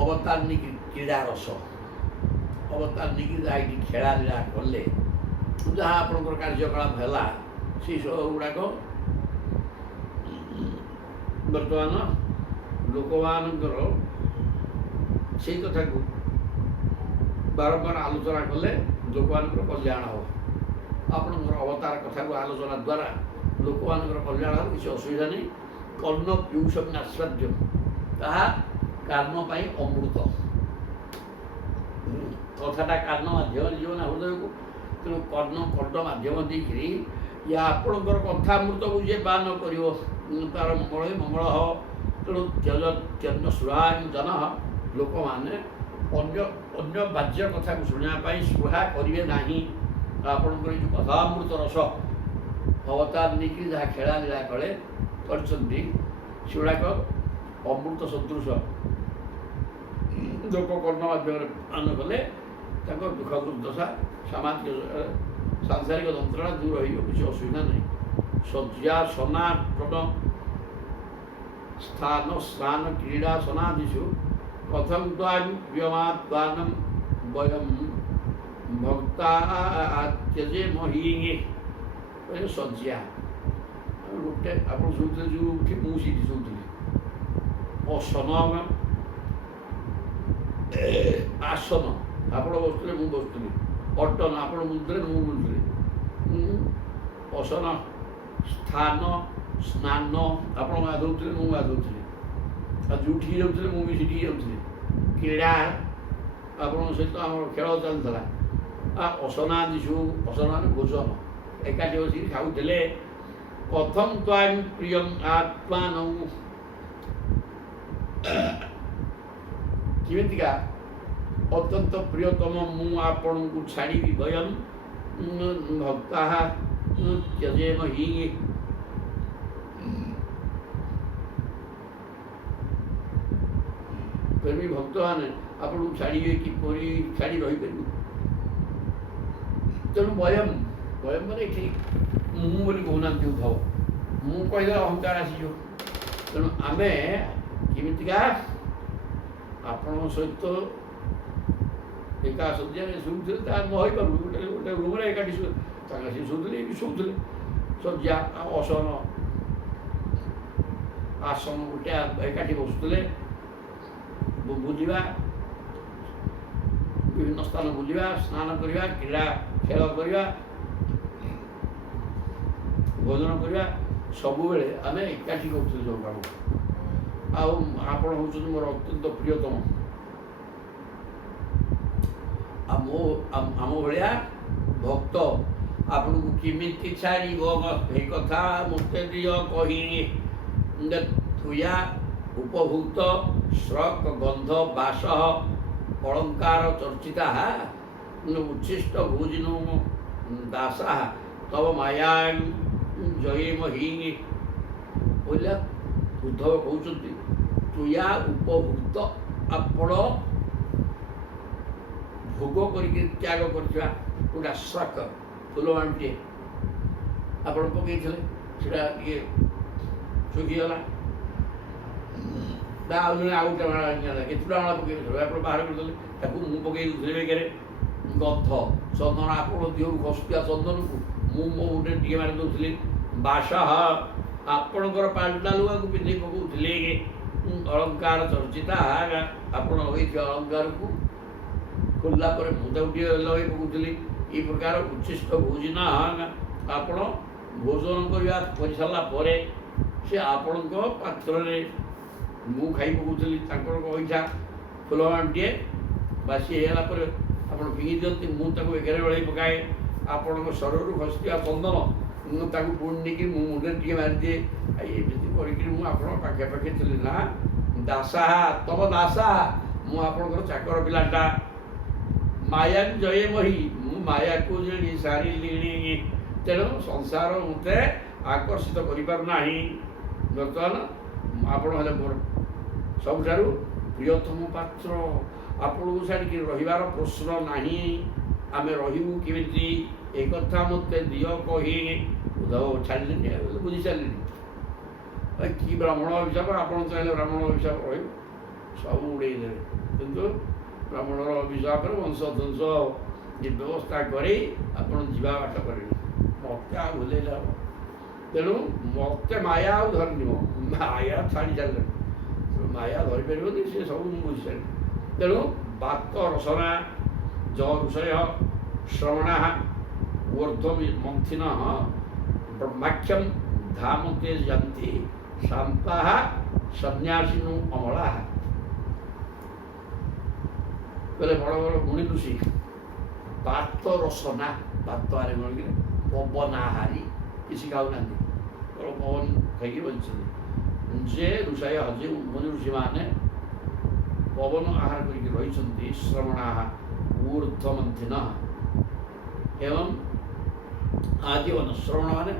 ଅବତାରଣୀକି କ୍ରୀଡ଼ା ରସ, ଅବତାରଣୀକି ଯାହା ଏଠି ଖେଳା ଲୀଳା କଲେ, ଯାହା ଆପଣଙ୍କର କାର୍ଯ୍ୟକଳାପ ହେଲା, ସେସବୁ ଗୁଡ଼ାକ ବର୍ତ୍ତମାନ ଲୋକମାନଙ୍କର ସେଇ କଥାକୁ ବାରମ୍ବାର ଆଲୋଚନା କଲେ ଲୋକମାନଙ୍କର କଲ୍ୟାଣ ହେବ। ଆପଣଙ୍କର ଅବତାର କଥାକୁ ଆଲୋଚନା ଦ୍ୱାରା ଲୋକମାନଙ୍କର କଲ୍ୟାଣ ହେବ, କିଛି ଅସୁବିଧା ନାହିଁ। କର୍ଣ୍ଣ ପୀୟୁଷଂ ଆସ୍ୱାଦ୍ୟ, ତାହା କାନ ପାଇଁ ଅମୃତ। କଥାଟା କାନ ମାଧ୍ୟମରେ ଯିବ ନା ହୃଦୟକୁ, ତେଣୁ କର୍ଣ୍ଣ ମାଧ୍ୟମ ଦେଇକିରି ୟା ଆପଣଙ୍କର କଥା ଅମୃତକୁ ଯିଏ ପାନ କରିବ ତାର ମଙ୍ଗଳ ହିଁ ମଙ୍ଗଳ ହେବ। ତେଣୁ ତ୍ୟଜ୍ୟ ସ୍ପୃହାଂ ଜନ, ଲୋକମାନେ ଅନ୍ୟ ବାଜ୍ୟ କଥାକୁ ଶୁଣିବା ପାଇଁ ସ୍ପୃହା କରିବେ ନାହିଁ। ଆପଣଙ୍କର ଏଇ ଯେଉଁ କଥାମୃତ ରସ ଅବତାର ନେଇକରି ଯାହା ଖେଳା ଲୀଳା କରିଛନ୍ତି, ସେଗୁଡ଼ାକ ଅମୃତ ସଦୃଶ। ଲୋକ କର୍ଣ୍ଣ ମାଧ୍ୟମରେ ପାନ କଲେ ତାଙ୍କର ଦୁଃଖ ଦୁର୍ଦ୍ଦଶା, ସାଂସାରିକ ଯନ୍ତ୍ରଣା ଦୂର ହୋଇବ, କିଛି ଅସୁବିଧା ନାହିଁ। ଶଯ୍ୟା ସନାଟନ ସ୍ଥାନ ସ୍ନାନ କ୍ରୀଡ଼ା ସନାଦିଷୁ କଥଂ ତ୍ୱାଂ ପ୍ରିୟମାତ୍ୱାନଂ ବୟଂ ଭକ୍ତା ତ୍ୟଜେମ ହି। ଶଯ୍ୟା ଗୋଟେ ଆପଣ ଶୋଉଥିଲେ ଯେଉଁଠି ମୁଁ ସେଇଠି ଶୋଉଥିଲି। ଅସନ ଆସନ, ଆପଣ ବସୁଥିଲେ ମୁଁ ବସୁଥିଲି। ଅଟନ, ଆପଣ ବୁଲୁଥିଲେ ମୁଁ ବୁଲୁଥିଲି। ଅସନ ସ୍ଥାନ ସ୍ନାନ, ଆପଣ ଗାଧୋଉଥିଲେ ମୁଁ ଗାଧୋଉଥିଲି। ଆଉ ଯେଉଁଠିକି ଯାଉଥିଲେ ମୁଁ ବି ସେଠିକି ଯାଉଥିଲି। କ୍ରୀଡ଼ା, ଆପଣଙ୍କ ସହିତ ଆମର ଖେଳ ଚାଲିଥିଲା। ଅସନାଦିଷୁ, ଅସନାଦି ଭୋଜନ, ଏକାଠି ବସିକି ଖାଉଥିଲେ। କଥଂ ତ୍ୱାଂ ପ୍ରିୟଂ ଆତ୍ମାନଂ, କେମିତିକା ଅତ୍ୟନ୍ତ ପ୍ରିୟତମ ମୁଁ ଆପଣଙ୍କୁ ଛାଡ଼ିବି। ବୟଂ ଭକ୍ତା ତ୍ୟଜେମ ହି, ପ୍ରେମୀ ଭକ୍ତମାନେ ଆପଣଙ୍କୁ ଛାଡ଼ିବେ, କିପରି ଛାଡ଼ି ରହିପାରିବେ? ତେଣୁ ବୟମ ମାନେ ଏଠି ମୁଁ ବୋଲି କହୁନାହାନ୍ତି ଉଦ୍ଧବ, ମୁଁ କହିଲେ ଅହଙ୍କାର ଆସିଯିବ। ତେଣୁ ଆମେ କେମିତିକା ଆପଣଙ୍କ ସହିତ ଏକା ଶଯ୍ୟାରେ ଶୋଉଥିଲେ, ତାହା ନ ହୋଇପାରୁ ଗୋଟେ ରୁମ୍ରେ ଏକାଠି ତାଙ୍କ ସେ ଶୋଉଥିଲେ, ଏଠି ଶୋଉଥିଲେ। ଶଯ୍ୟା ଆଉ ଅସନ ଆସନ ଗୋଟେ ଏକାଠି ବସୁଥିଲେ। ବୁଲିବା, ବିଭିନ୍ନ ସ୍ଥାନ ବୁଲିବା, ସ୍ନାନ କରିବା, କ୍ରୀଡ଼ା ଖେଳ କରିବା, ଭୋଜନ କରିବା, ସବୁବେଳେ ଆମେ ଏକାଠି କରୁଥିଲେ ସବୁ କାମ। ଆଉ ଆପଣ ହେଉଛନ୍ତି ମୋର ଅତ୍ୟନ୍ତ ପ୍ରିୟତମ। ଆମ ଭଳିଆ ଭକ୍ତ ଆପଣଙ୍କୁ କେମିତି ଛାଡ଼ିବ? ଏ କଥା ମୋତେ ଦିଅ କହି। ଥୁୟା ଉପଭୂତ ଶ୍ରକ ଗନ୍ଧ ବାସ ଅଳଙ୍କାର ଚର୍ଚ୍ଚିତା ଉଚ୍ଛିଷ୍ଟ ଭୋଜିନୋ ଦାସା ତବ ମାୟା ଜୟେମ ହି। କହିଲା ଉଦ୍ଧବ କହୁଛନ୍ତି, ତ୍ୱୟା ଉପଭୁକ୍ତ, ଆପଣ ଭୋଗ କରିକି ତ୍ୟାଗ କରିଥିବା ଗୋଟା ଶ୍ରକ ଫୁଲବାଣୀଟିଏ ଆପଣ ପକେଇଥିଲେ, ସେଇଟା ଟିକେ ଶୁଖିଗଲା, ଆଉ ଜଣେ ଆଉ ଗୋଟେ ମାଳ ଆଣିଲା, କେତେଟା ମାଳ ପକେଇଥିଲେ ଆପଣ ବାହାର କରିଦେଲେ, ତାକୁ ମୁଁ ପକେଇ ଦେଉଥିଲି ବେଗରେ ଗନ୍ଧ ଚନ୍ଦନ, ଆପଣ ଦେହରୁ ଖସୁଥିବା ଚନ୍ଦନକୁ ମୁଁ ମୋ ଗୋଟେ ଟିକେ ମାରି ଦେଉଥିଲି ବାସ, ଆପଣଙ୍କର ପାଲଟା ଲୁଗାକୁ ପିନ୍ଧି ପକାଉଥିଲି ଅଳଙ୍କାର ଚର୍ଚ୍ଚିତା, ଆପଣ ଲଗେଇଥିବା ଅଳଙ୍କାରକୁ ଖୋଲିଲା ପରେ ମୁଁ ତାକୁ ଟିକେ ଲଗେଇ ପକାଉଥିଲି। ଏଇ ପ୍ରକାର ଉଚ୍ଛିଷ୍ଟ ଭୋଜନ ଆପଣ ଭୋଜନ କରିବା କରିସାରିଲା ପରେ ସେ ଆପଣଙ୍କ ପାତ୍ରରେ ମୁଁ ଖାଇ ପକାଉଥିଲି। ତାଙ୍କର ଅଇଠା ଫୁଲବାଣୀଟିଏ ବାସି ହେଇଗଲା ପରେ ଆପଣ ଫିଙ୍ଗି ଦିଅନ୍ତି, ମୁଁ ତାକୁ ଏଗାରେ ବେଳେଇ ପକାଏ। ଆପଣଙ୍କ ଶରୀରରୁ ଖସିଥିବା ଚନ୍ଦନ ମୁଁ ତାକୁ ପୁଣି ନେଇକି ମୁଁ ମୁଣ୍ଡରେ ଟିକେ ମାରିଦିଏ। ଏମିତି କରିକିରି ମୁଁ ଆପଣଙ୍କ ପାଖାପାଖି ଥିଲି ନା ଦାସା, ତମ ଦାସା, ମୁଁ ଆପଣଙ୍କର ଚାକର ପିଲାଟା। ମାୟା ଜୟ ମହି, ମୁଁ ମାୟାକୁ ଜାଣି ସାରିଲିଣି, ତେଣୁ ସଂସାର ମୋତେ ଆକର୍ଷିତ କରିପାରୁନାହିଁ। ବର୍ତ୍ତମାନ ଆପଣ ହେଲେ ମୋର ସବୁଠାରୁ ପ୍ରିୟତମ ପାତ୍ର, ଆପଣଙ୍କୁ ଛାଡ଼ିକି ରହିବାର ପ୍ରଶ୍ନ ନାହିଁ। ଆମେ ରହିବୁ କେମିତି ଏ କଥା ମୋତେ ଦିଅ କହି। ଉଦ୍ଧବ ଛାଡ଼ିଲେନି, ବୁଝି ସାରିଲେନି। କି ବ୍ରାହ୍ମଣ ଅଭିଶାପ, ଆପଣ ଚାହିଁଲେ ବ୍ରାହ୍ମଣ ଅଭିଶାପ ରହିବ, ସବୁ ଉଡ଼େଇ ଦେବେ। କିନ୍ତୁ ବ୍ରାହ୍ମଣର ଅଭିଶାପରେ ବଂଶଧ୍ୱଂସ ବ୍ୟବସ୍ଥା କରି ଆପଣ ଯିବା ବାଟ କରିବେ, ମୋତେ ଆଉ ଭୁଲେଇଲେ ହେବ। ତେଣୁ ମୋତେ ମାୟା ଆଉ ଧରିନିବ, ମାୟା ଛାଡ଼ି ସାରିଲେଣି, ମାୟା ଧରିପାରିବନି, ସେ ସବୁ ମୁଁ ବୁଝିସାରିଲି। ତେଣୁ ବାତ ରସନା ଜରୁଷୟ ଶ୍ରବଣା ଊର୍ଧ୍ୱମନ୍ଥିନ ବ୍ରହ୍ମାଖ୍ୟମ୍ ଧାମତେ ଯନ୍ତି ଶାନ୍ତାଃ ସନ୍ନ୍ୟାସିନୁ ଅମଳାଃ। କହିଲେ ବଡ଼ ବଡ଼ ଗୁଣୀ ଋଷି ବାତ ରସନା, ବାତ ଆରେ କ'ଣ କି ପବନ ଆହାରି, କିଛି ଖାଉନାହାନ୍ତି, କେବଳ ପବନ ଖାଇକି ବଞ୍ଚିଛନ୍ତି। ଯେ ଋଷାୟ ଯେ ମୁନି ଋଷିମାନେ ପବନ ଆହାର କରିକି ରହିଛନ୍ତି, ଶ୍ରବଣାଃ ଊର୍ଧ୍ୱମନ୍ଥିନ ଏବଂ ଆଜୀବନ, ଶ୍ରବଣ ମାନେ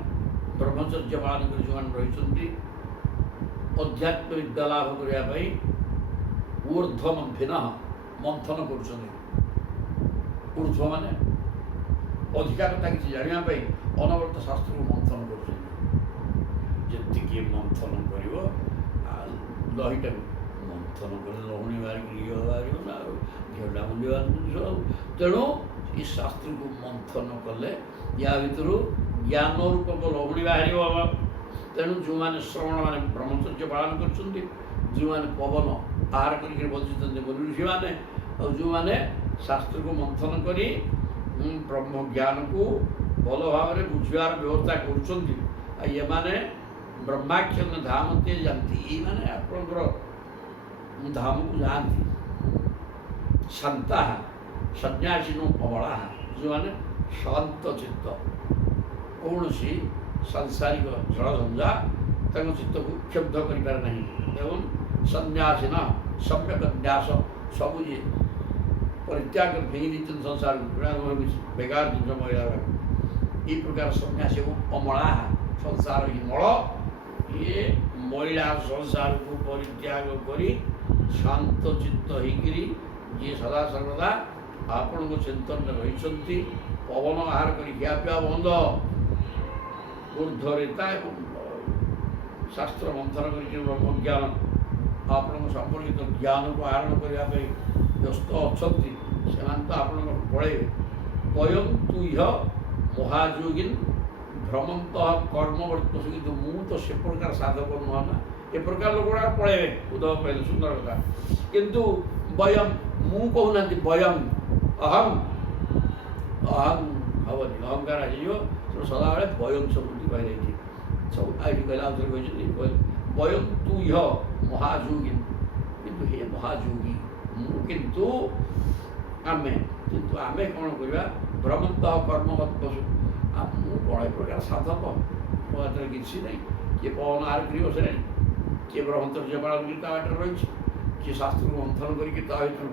ବ୍ରହ୍ମଚର୍ଯ୍ୟ ପାଳନ କରି ଯେଉଁମାନେ ରହିଛନ୍ତି, ଅଧ୍ୟାତ୍ମ ବିଦ୍ୟା ଲାଭ କରିବା ପାଇଁ ଊର୍ଧ୍ୱମନ୍ଥିନ ମନ୍ଥନ କରୁଛନ୍ତି। ଊର୍ଧ୍ୱ ମାନେ ଅଧିକା କଥା କିଛି ଜାଣିବା ପାଇଁ ଅନବରତ ଶାସ୍ତ୍ରକୁ ମନ୍ଥନ କରୁଛନ୍ତି। ଯେତିକି ମନ୍ଥନ କରିବ, ଆଉ ଦହିଟାକୁ ମନ୍ଥନ କଲେ ଲହୁଣୀ ବାହାରିକି ଘିଅ ବାହାରିବ ନା, ଆଉ ଘିଅଟା ମୂଲ୍ୟବାନ ଜିନିଷ। ତେଣୁ ଏ ଶାସ୍ତ୍ରକୁ ମନ୍ଥନ କଲେ ୟା ଭିତରୁ ଜ୍ଞାନ ରୂପକ ଲହୁଣୀ ବାହାରିବ। ତେଣୁ ଯେଉଁମାନେ ଶ୍ରବଣ ମାନେ ବ୍ରହ୍ମଚର୍ଯ୍ୟ ପାଳନ କରୁଛନ୍ତି, ଯେଉଁମାନେ ପବନ ଆହାର କରିକି ବଞ୍ଚିଛନ୍ତି ମୁନି ଋଷିମାନେ, ଆଉ ଯେଉଁମାନେ ଶାସ୍ତ୍ରକୁ ମନ୍ଥନ କରି ବ୍ରହ୍ମ ଜ୍ଞାନକୁ ଭଲ ଭାବରେ ବୁଝିବାର ବ୍ୟବସ୍ଥା କରୁଛନ୍ତି, ଆଉ ଏମାନେ ବ୍ରହ୍ମାକ୍ଷର ଧାମତେ ଯାଆନ୍ତି, ଏଇମାନେ ଆପଣଙ୍କର ଧାମକୁ ଯାଆନ୍ତି। ଶାନ୍ତାଃ ସନ୍ନ୍ୟାସିନୁ ଅମଳାଃ, ଯେଉଁମାନେ ଶାନ୍ତ ଚିତ୍ତ, କୌଣସି ସାଂସାରିକ ଝଡ଼ଝଞ୍ଜା ତାଙ୍କ ଚିତ୍ତକୁ କ୍ଷୁବ୍ଧ କରିପାରେ ନାହିଁ। ଏବଂ ସନ୍ନ୍ୟାସିନ ସମ୍ୟକ ନ୍ୟାସ, ସବୁ ଯିଏ ପରିତ୍ୟାଗ ଭେଙ୍ଗି ଦେଇଛନ୍ତି ସଂସାରକୁ, ବେକାର ଜିନିଷ ମହିଳା এই প্রকার সন্ন্যাস এবং অমলা সংসার মল ইয়ে মহিলা সংসারକୁ ପରିତ୍ୟାଗ କରି ଶାନ୍ତ ଚିତ୍ତ ହେଇକିରି ଯିଏ ସଦା ସର୍ବଦା ଆପଣଙ୍କ ଚିନ୍ତନରେ ରହିଛନ୍ତି, ପବନ ଆହାର କରି ଖିଆପିଆ ବନ୍ଦ, ଊର୍ଦ୍ଧ୍ୱରେତା ଏବଂ ଶାସ୍ତ୍ର ମନ୍ଥନ କରିକି ବ୍ରହ୍ମଜ୍ଞାନ ଆପଣଙ୍କ ସମ୍ପର୍କିତ ଜ୍ଞାନକୁ ଆହରଣ କରିବା ପାଇଁ ବ୍ୟସ୍ତ ଅଛନ୍ତି, ସେମାନେ ତ ଆପଣଙ୍କ ପଳେଇବେ। ବୟଂ ତୁ ଇହ ମହାଯୋଗିନ୍ ଭ୍ରମନ୍ତ କର୍ମବର୍ତ୍ତସୁ, କିନ୍ତୁ ମୁଁ ତ ସେ ପ୍ରକାର ସାଧକ ନୁହଁ ନା, ଏ ପ୍ରକାର ଲୋକଗୁଡ଼ା ପଳେଇବେ। ଉଦ୍ଧବ କହିଲେ ସୁନ୍ଦର କଥା। କିନ୍ତୁ ବୟଂ, ମୁଁ କହୁନାହାନ୍ତି, ବୟଂ ଅହଂ, ଅହଂ ହବନି, ଅହଙ୍କାର ଆସିଯିବ, ସଦାବେଳେ ବୟଂ ଶବ୍ଦଟି କହିଯାଇଛି। ସବୁ ଏଇଠି କହିଲା ଆଉଥରେ କହିଛନ୍ତି ବୟଂ ତୁ ଇହ ମହାଯୋଗିନ୍, କିନ୍ତୁ ହେ ମହାଯୋଗୀ ମୁଁ, କିନ୍ତୁ ଆମେ କ'ଣ କରିବା, ଭ୍ରମନ୍ତ କର୍ମବର୍ତ୍ତସୁ, ମୁଁ ବଡ଼ ପ୍ରକାର ସାଧକ, ମୋ ହାତରେ କିଛି ନାହିଁ। କିଏ ପବନ ଆହାର କରି ବସିଲାଣି, କିଏ ବ୍ରହ୍ମଚର୍ଯ୍ୟ ପାଳନ କରି ତା ବାଟରେ ରହିଛି, କିଏ ଶାସ୍ତ୍ରକୁ ମନ୍ଥନ କରିକି ତା ଭିତରୁ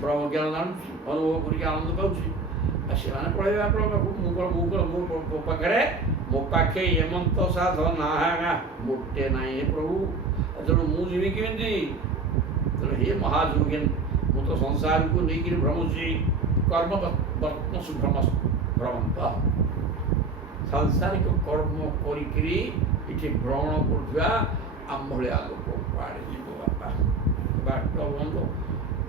ବ୍ରହ୍ମଜ୍ଞାନ ଜାଣୁଛି, ଅନୁଭବ କରିକି ଆନନ୍ଦ ପାଉଛି। ଆଉ ସେମାନେ ପଳେଇବେ ଆପଣଙ୍କ ପାଖକୁ। ମୋ ପାଖରେ ମୋ ପାଖେ ଏମନ୍ତ ସାଧନା ମୋଟେ ନାହିଁ ହେ ପ୍ରଭୁ, ତେଣୁ ମୁଁ ଯିବି କେମିତି? ତେଣୁ ହେ ମହାଯୋଗୀନ୍, ମୁଁ ମୁଁ ତ ସଂସାରକୁ ନେଇକିରି ଭ୍ରମୁଛି କର୍ମ ବର୍ତ୍ତମାନ ଭ୍ରମନ୍ତ ସାଂସାରିକ କର୍ମ କରିକିରି ଏଠି ଭ୍ରମଣ କରୁଥିବା ଆମ ଭଳିଆ ଲୋକ କୁଆଡ଼େ ଯିବ ବାପା ବାଟ ବନ୍ଧ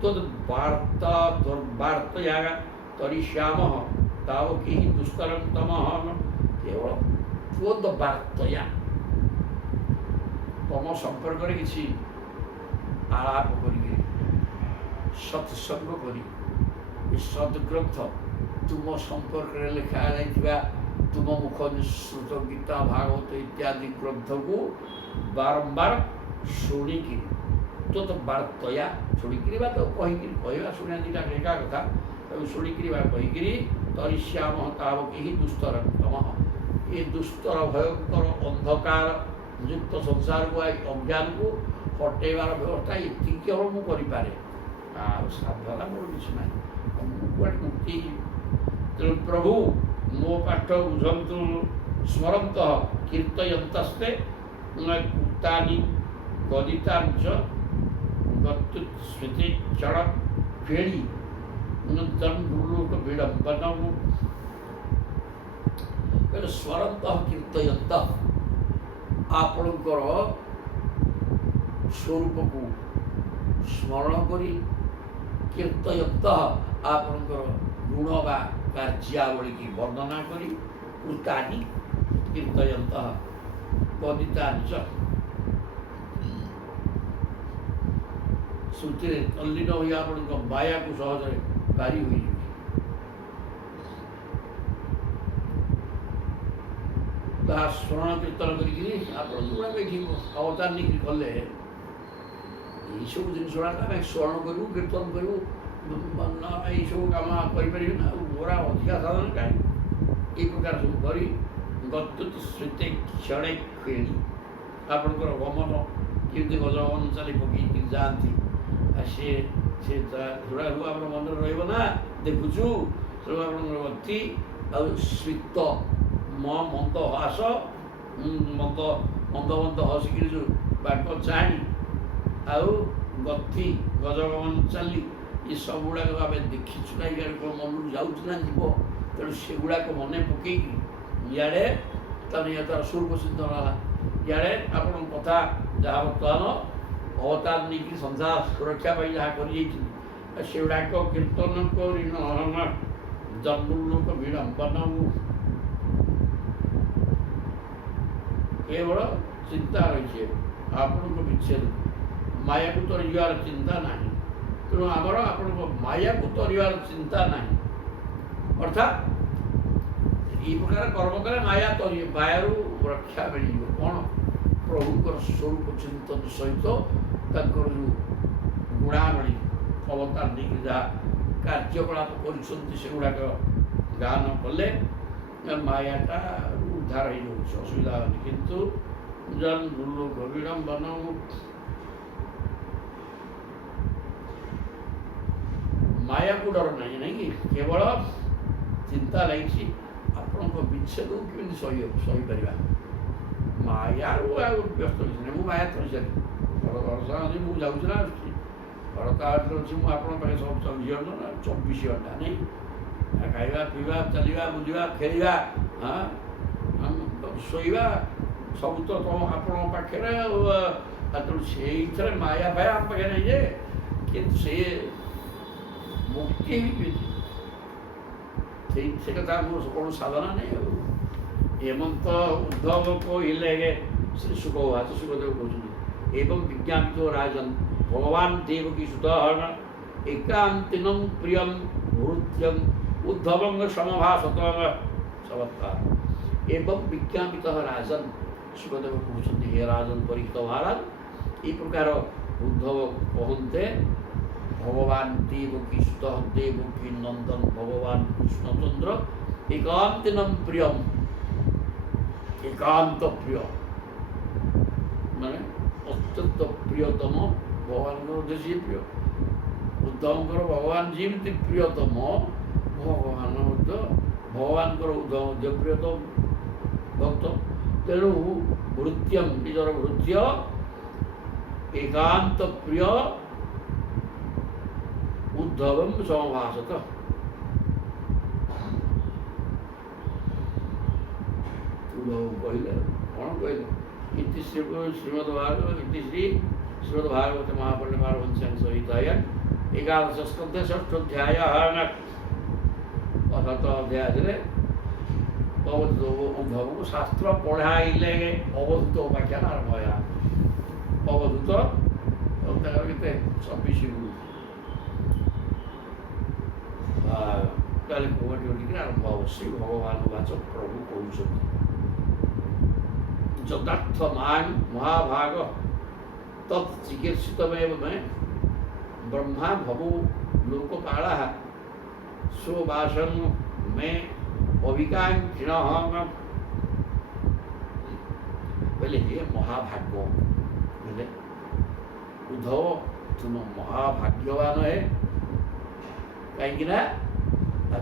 ତୋର୍ବାର୍ତ୍ତା ଦୁର୍ବାର୍ତ୍ତୟା ତରିଷ୍ୟାମଃ ତାବକି ଦୁସ୍ତରଂ ତମଃ କେବଳ ତୋର୍ବାର୍ତ୍ତୟା ତମ ସମ୍ପର୍କରେ କିଛି ଆଳାପ କରିକିରି ସତ୍ସଙ୍ଗ କରି ଏ ସଦ୍ଗ୍ରନ୍ଥ ତୁମ ସମ୍ପର୍କରେ ଲେଖାଯାଇଥିବା ତୁମ ମୁଖ ନିଃସୃତ ଗୀତା ଭାଗବତ ଇତ୍ୟାଦି ଗ୍ରନ୍ଥକୁ ବାରମ୍ବାର ଶୁଣିକିରି ତୋର୍ବାର୍ତ୍ତୟା ଶୁଣିକିରି ବା ତ କହିକିରି କହିବା ଶୁଣିବା ଦୁଇଟା ଏକା କଥା ତାକୁ ଶୁଣିକିରି ବା କହିକିରି ତରିଷ୍ୟାମଃ ତାବକି ଦୁସ୍ତରଂ ତମଃ ଏ ଦୁସ୍ତର ଭୟଙ୍କର ଅନ୍ଧକାର ଯୁକ୍ତ ସଂସାରକୁ ଅଜ୍ଞାନକୁ ହଟେଇବାର ବ୍ୟବସ୍ଥା ଏତିକି କେବଳ ମୁଁ କରିପାରେ ଆଉ ସାଧନା ମୋର କିଛି ନାହିଁ ମୁଁ କୁଆଡ଼େ ମୁକ୍ତି ତେଣୁ ପ୍ରଭୁ ମୋ ପାଠ ବୁଝନ୍ତୁ ସ୍ମରନ୍ତଃ କୀର୍ତ୍ତୟନ୍ତସ୍ତେ କୃତାନି ଗଦିତାଞ୍ଚ ସ୍ମୃତି ଚଳ ଫେଡ଼ି ବିଡ଼ମ୍ବନମ୍ ସ୍ମରନ୍ତଃ କୀର୍ତ୍ତୟନ୍ତଃ ଆପଣଙ୍କର ସ୍ୱରୂପକୁ ସ୍ମରଣ କରି କୀର୍ତ୍ତୟନ୍ତଃ ଆପଣଙ୍କର ଗୁଣ ବା କାର୍ଯ୍ୟାବଳୀକି ବର୍ଣ୍ଣନା କରି କୃତାନି କୀର୍ତ୍ତୟନ୍ତଃ ଗଦିତାନି ଚ ଶ୍ରୁତିରେ ତଲ୍ଲୀନ ହୋଇ ଆପଣଙ୍କ ମାୟାକୁ ସହଜରେ ବାରି ହୋଇଯିବେ ତାହା ସ୍ମରଣ କୀର୍ତ୍ତନ କରିକିରି ଆପଣ ଯେଉଁଗୁଡ଼ାକ ଏଠି ଅବତାର ନେଇକିରି କଲେ ଏଇସବୁ ଜିନିଷ ଗୁଡ଼ାକ ଆମେ ସ୍ମରଣ କରିବୁ କୀର୍ତ୍ତନ କରିବୁ ଏଇସବୁ କାମ କରିପାରିବେ ନା ମୋରା ଅଧିକା ସାଧନ କାହିଁ ଏଇ ପ୍ରକାର ସବୁ କରି ଗତ୍ୟୁତ୍ ସ୍ମୃତି କ୍ଷଣେ ଖେଳି ଆପଣଙ୍କର ଗମନ କେମିତି ଗଜଗମନ ଚାଲି ପକେଇକି ଯାଆନ୍ତି ଆଉ ସେ ସେଗୁଡ଼ାକୁ ଆମର ମନରେ ରହିବ ନା ଦେଖୁଛୁ ତେଣୁ ଆପଣଙ୍କର ଗତି ଆଉ ସ୍ମିତ ମନ୍ଦ ହସ ମନ୍ଦ ମନ୍ଦ ହସିକିରି ଯେଉଁ ବାଟ ଚାହିଁ ଆଉ ଗତି ଗଜଗମନ ଚାଲି ଏସବୁଗୁଡ଼ାକ ଆମେ ଦେଖିଛୁ ନା ଇଆଡ଼େ କ'ଣ ମନରୁ ଯାଉଛି ନା ଯିବ ତେଣୁ ସେଗୁଡ଼ାକ ମନେ ପକେଇକି ଇଆଡ଼େ ତାର ସ୍ୱରୂପ ଚିନ୍ତନ ହେଲା ଇଆଡ଼େ ଆପଣଙ୍କ କଥା ଯାହା ବର୍ତ୍ତମାନ ଅବତାର ନେଇକି ସଂସାର ସୁରକ୍ଷା ପାଇଁ ଯାହା କରିଯାଇଛନ୍ତି ସେଗୁଡ଼ାକ କୀର୍ତ୍ତନ କରି ଜନ୍ମଲୋକ ବିଡ଼ମ୍ବନ କେବଳ ଚିନ୍ତା ରହିଛି ଆପଣଙ୍କ ବିଚ୍ଛେଦ ମାୟାକୁ ତରିଯିବାର ଚିନ୍ତା ନାହିଁ ତେଣୁ ଆମର ଆପଣଙ୍କ ମାୟାକୁ ତରିବାର ଚିନ୍ତା ନାହିଁ ଅର୍ଥାତ୍ এই প্রকার কর্ম করে মায়া তরি মায়ারু রক্ষা মিଳିଯିବ କ'ଣ ପ୍ରଭୁଙ୍କର ସ୍ୱରୂପ ଚିନ୍ତନ ସହିତ ତାଙ୍କର ଯେଉଁ ଗୁଣାବଳୀ ଅବତାର ନେଇକି ଯାହା କାର୍ଯ୍ୟକଳାପ କରୁଛନ୍ତି ସେଗୁଡ଼ାକ ଗାନ କଲେ ମାୟାଟା ଉଦ୍ଧାର ହେଇଯାଉଛି ଅସୁବିଧା ହେଉନି କିନ୍ତୁ ଜନ୍ମଲୋକ ବିଡ଼ମ୍ବନ ମାୟାକୁ ଡର ନାହିଁ ନାଇଁ କି କେବଳ ଚିନ୍ତା ଲାଗିଛି ଆପଣଙ୍କ ବିଚ୍ଛେଦକୁ କେମିତି ସହିପାରିବା ମାୟାରୁ ଆଉ ବ୍ୟସ୍ତ କିଛି ନାହିଁ ମୁଁ ମାୟା ତରିସାରି ଭରସା ଅଛି ମୁଁ ଯାଉଛି ନା ଆସୁଛି ଘର ତ ଅଛି ମୁଁ ଆପଣଙ୍କ ପାଖେ ସବୁ 24 ଘଣ୍ଟା ନା 24 ଘଣ୍ଟା ନାଇଁ ଖାଇବା ପିଇବା ଚାଲିବା ବୁଲିବା ଖେଳିବା ଶୋଇବା ସବୁ ତ ଆପଣଙ୍କ ପାଖରେ ଆଉ ତେଣୁ ସେଇଥିରେ ମାୟା ଭାୟା ଆମ ପାଖରେ ନାହିଁ ଯେ କିନ୍ତୁ ସେ ମୁକ୍ତି ହେଇଯିବେ ସେ କଥା ମୋର କ'ଣ ସାଧନା ନାହିଁ ଆଉ ହେମନ୍ତ ଉଦ୍ଧବ କହିଲେ ଶ୍ରୀ ସୁଖବାଚ ସୁଖଦେବ କହୁଛନ୍ତି ଏବଂ ବିଜ୍ଞାପିତ ରାଜନ୍ ଭଗବାନ ଦେବକୀ ସୁତଃ ଏକାନ୍ତିନଂ ପ୍ରିୟଂ ଭୃତ୍ୟଂ ଉଦ୍ଧବଙ୍ଗ ସମଭାସତ ଚମତ୍କାର ଏବଂ ବିଜ୍ଞାପିତ ରାଜନ୍ ସୁଖଦେବ କହୁଛନ୍ତି ହେ ରାଜନ୍ ପରୀକ୍ଷିତ ମହାରାଜ এই প্রকার উদ্ধব কহন্তে ভগবান দেবকী সুত দেবকী নন্দন ভগবান কৃষ্ণচন্দ্র একান্তিনম প্রিয়ম একান্ত প্রিয় মানে অত্যন্ত প্রিয়তম ভগবানଙ୍କର ମଧ୍ୟ ସିଏ ପ୍ରିୟ ଉଦ୍ଧବଙ୍କର ଭଗବାନ ଯେମିତି ପ୍ରିୟତମ ଭଗବାନ ମଧ୍ୟ ଭଗବାନଙ୍କର ଉଦ୍ଧବ ମଧ୍ୟ ପ୍ରିୟତମ ଭକ୍ତ ତେଣୁ ଭୃତ୍ୟମ୍ ନିଜର ଭୃତ୍ୟ ଏକାନ୍ତ ପ୍ରିୟ ଉଦ୍ଧବମ୍ ସମଭାଷତ। ଉଦ୍ଧବ କହିଲେ କ'ଣ କହିଲେ? ଇତି ଶ୍ରୀମଦ୍ଭାଗବତ ମହାପୁରାଣେ ପାରମହଂସ୍ୟାଂ ସଂହିତାୟାଂ ଏକାଦଶ ସ୍କନ୍ଧେ ଷଷ୍ଠୋଧ୍ୟାୟଃ ଅଥତ ଅଧ୍ୟାୟରେ ଅବଧୂତ ଉଦ୍ଧବଙ୍କୁ ଶାସ୍ତ୍ର ପଢ଼ାଇଲେ। ଅବଧୂତ ଉପାଖ୍ୟାନ ଆରମ୍ଭ ହେଲା। ଅବଧୂତ ତାଙ୍କର କେତେ 24 ଗୁରୁ ତାହେଲେ କୋଉଠି ଟିକେ ଆରମ୍ଭ ହେବ। ଶ୍ରୀ ଭଗବାନ ବାଚ ପ୍ରଭୁ କହୁଛନ୍ତି ଯଦାର୍ଥ ମାଂ ମହାଭାଗ ତତ୍ ଚିକିତ୍ସିତମେବ ମେ ବ୍ରହ୍ମା ଭବୁ ଲୋକପାଳଃ ସୁବାସଂ ମେ ଅବିକାଙ୍କ୍ଷିଣଃ। କହିଲେ ହେ ମହାଭାଗ, କହିଲେ ଉଦ୍ଧବ ତୁମ ମହାଭାଗ୍ୟବାନ ହେ। କାହିଁକି ନା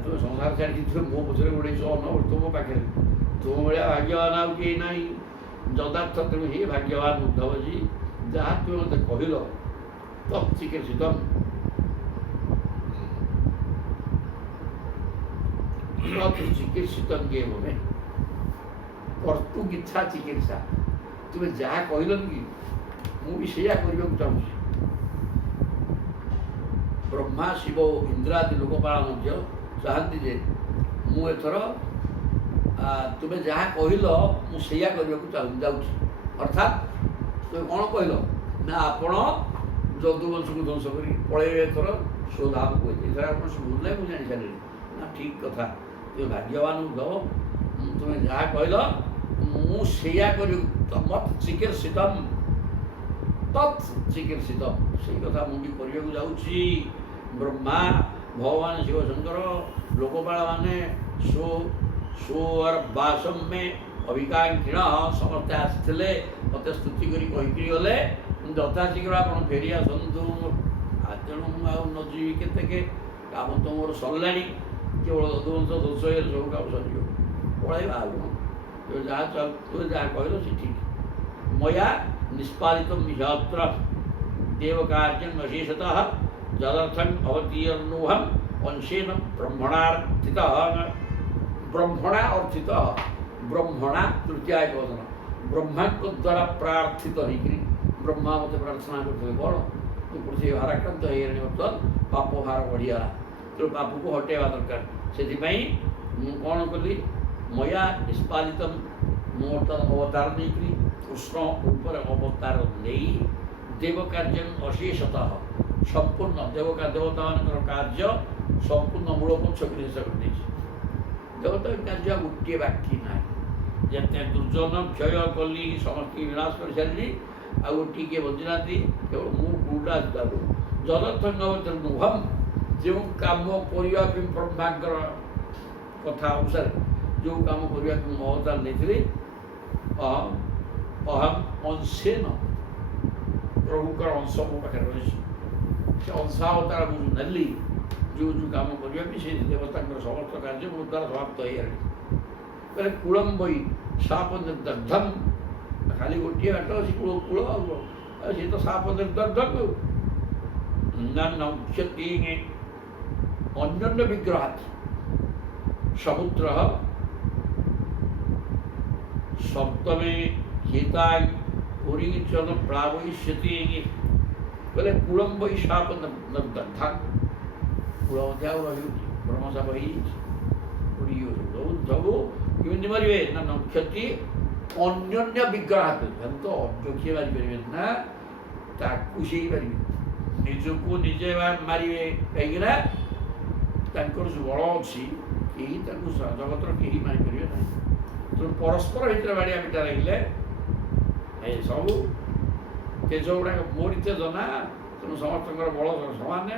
ତୁମେ ସଂସାର ଛାଡ଼ିକି ଥିବ ମୋ ପଛରେ ଗୋଡ଼େଇଛ ଅନ୍ନ ତୁମ ପାଖରେ। ତୁମ ଭଳିଆ ଭାଗ୍ୟବାନ ଆଉ କେହି ନାହିଁ। ଯଦାର୍ଥ ତେଣୁ ହିଁ ଭାଗ୍ୟବାନ ଉଦ୍ଧବଜୀ, ଯାହା ତୁମେ ମୋତେ କହିଲ ତତ୍ ଚିକିତ୍ସିତମ୍ ଚିକିତ୍ସିତଂ କେବ ମେ କର୍ତ୍ତୁକ ଇଚ୍ଛା ଚିକିତ୍ସା। ତୁମେ ଯାହା କହିଲନି କି ମୁଁ ବି ସେଇଆ କରିବାକୁ ଚାହୁଁଛି। ବ୍ରହ୍ମା ଶିବ ଓ ଇନ୍ଦ୍ରାଦି ଲୋକପାଳ ମଧ୍ୟ ଚାହାନ୍ତି ଯେ ମୁଁ ଏଥର ତୁମେ ଯାହା କହିଲ ମୁଁ ସେଇଆ କରିବାକୁ ଯାଉଛି। ଅର୍ଥାତ୍ ତୁମେ କ'ଣ କହିଲ ନା ଆପଣ ଯଦୁବଂଶକୁ ଧ୍ୱଂସ କରି ପଳେଇବେ ଏଥର ସୋଧାମ କହିଲେ। ଏଥର ଆପଣ ସବୁ ଭୁଲ ନାହିଁ, ମୁଁ ଜାଣିସାରିଲିଣି। ନା ଠିକ୍ କଥା, ତୁମେ ଭାଗ୍ୟବାନ ଉଦ୍ଧବ। ତୁମେ ଯାହା କହିଲ ମୁଁ ସେଇଆ କରିବାକୁ ମତ୍ ଚିକିତ୍ସିତମ୍ ତତ୍ ଚିକିତ୍ସିତମ୍, ସେଇ କଥା ମୁଁ ବି କରିବାକୁ ଯାଉଛି। ବ୍ରହ୍ମା ଭଗବାନ ଶିବଶଙ୍କର ଲୋକପାଳ ମାନେ ବାସମ୍ ମେ ଅବିକାଙ୍କ୍ଷିଣ ସମସ୍ତେ ଆସିଥିଲେ ମୋତେ ସ୍ତୁତି କରି କହିକିରି ଗଲେ ଯଥାଶୀଘ୍ର ଆପଣ ଫେରି ଆସନ୍ତୁ। ତେଣୁ ମୁଁ ଆଉ ନ ଯିବି କେତେକେ, କାମ ତ ମୋର ସରିଲାଣି। କେବଳ ଯଦୁବଂଶ ଧ୍ୱଂସ ହେଲେ ସବୁ କାମ ସରିଯିବ, ପଳେଇବା ଆଉ କ'ଣ। ତୁମେ ଯାହା କହିଲ ସେ ଠିକ୍। ମୟା ନିଷ୍ପାଦିତ ମିହତ୍ର ଦେବ କାର୍ଯ୍ୟଂ ଅଶେଷତଃ ଯଦರ್ಥଂ ଅବତୀର୍ଣ୍ଣୋହଂ अंशेन ब्रह्मणार्थितः। ब्रह्मणा अर्थित ब्रह्मणा तृतीय वचन ब्रह्मा द्वारा प्रार्थित होकर ब्रह्मा मत प्रार्थना करते कौन तू पृथ्वी भाराक्रांत हो बर्तमान पाप भार बढ़ीगला तो पाप को हटेवा दरकार से कौन कली मया निष्पादित मोर्तन अवतार नहीं कृष्ण ऊपर अवतार नहीं देव कार्य अशेषतः संपूर्ण देवता मान कार्य संपूर्ण मूलपक्ष शेष कर देवता कार्य गोटे बाकी ना जिते दुर्जन क्षय कली समस्त विनाश कर सारी आ गोटे किए बचना केवल मुटा जलथंगम जो कम करने ब्रह्मांकर कथा अनुसार जो कम करने अवतार नहीं अहम अंशेन प्रभुकर अंश मो पाखे रही से अंशावतार मुझे नेली जो जो कम करने से देवता समस्त कार्य मो द्वारा समाप्त हो गए कूलम बई साप निर्दग्धम खाली गोटे बाट अच्छी कूल कूल सी तो साप निर्दग्धम नक्षति अन्य विग्रहात् समुद्र सप्तमे हिताय परिचन प्लावयिष्यति बोले कूलम बई साप निर्दग्धा कूल ब्रह्मसाप सब कमी मारे ना नक्षति अन्य विग्रहात् तो अध्यक्ष मारी पारे ना ताकू से पारे निजको निजे मारे कहीं बल अच्छी कहीं जगतर कहीं मारिपारे ना तो परस्पर भितर बाड़िया पिटा लगे सब तेज गुड़ाक मोरी तेज ना तेणु समस्त बल सामान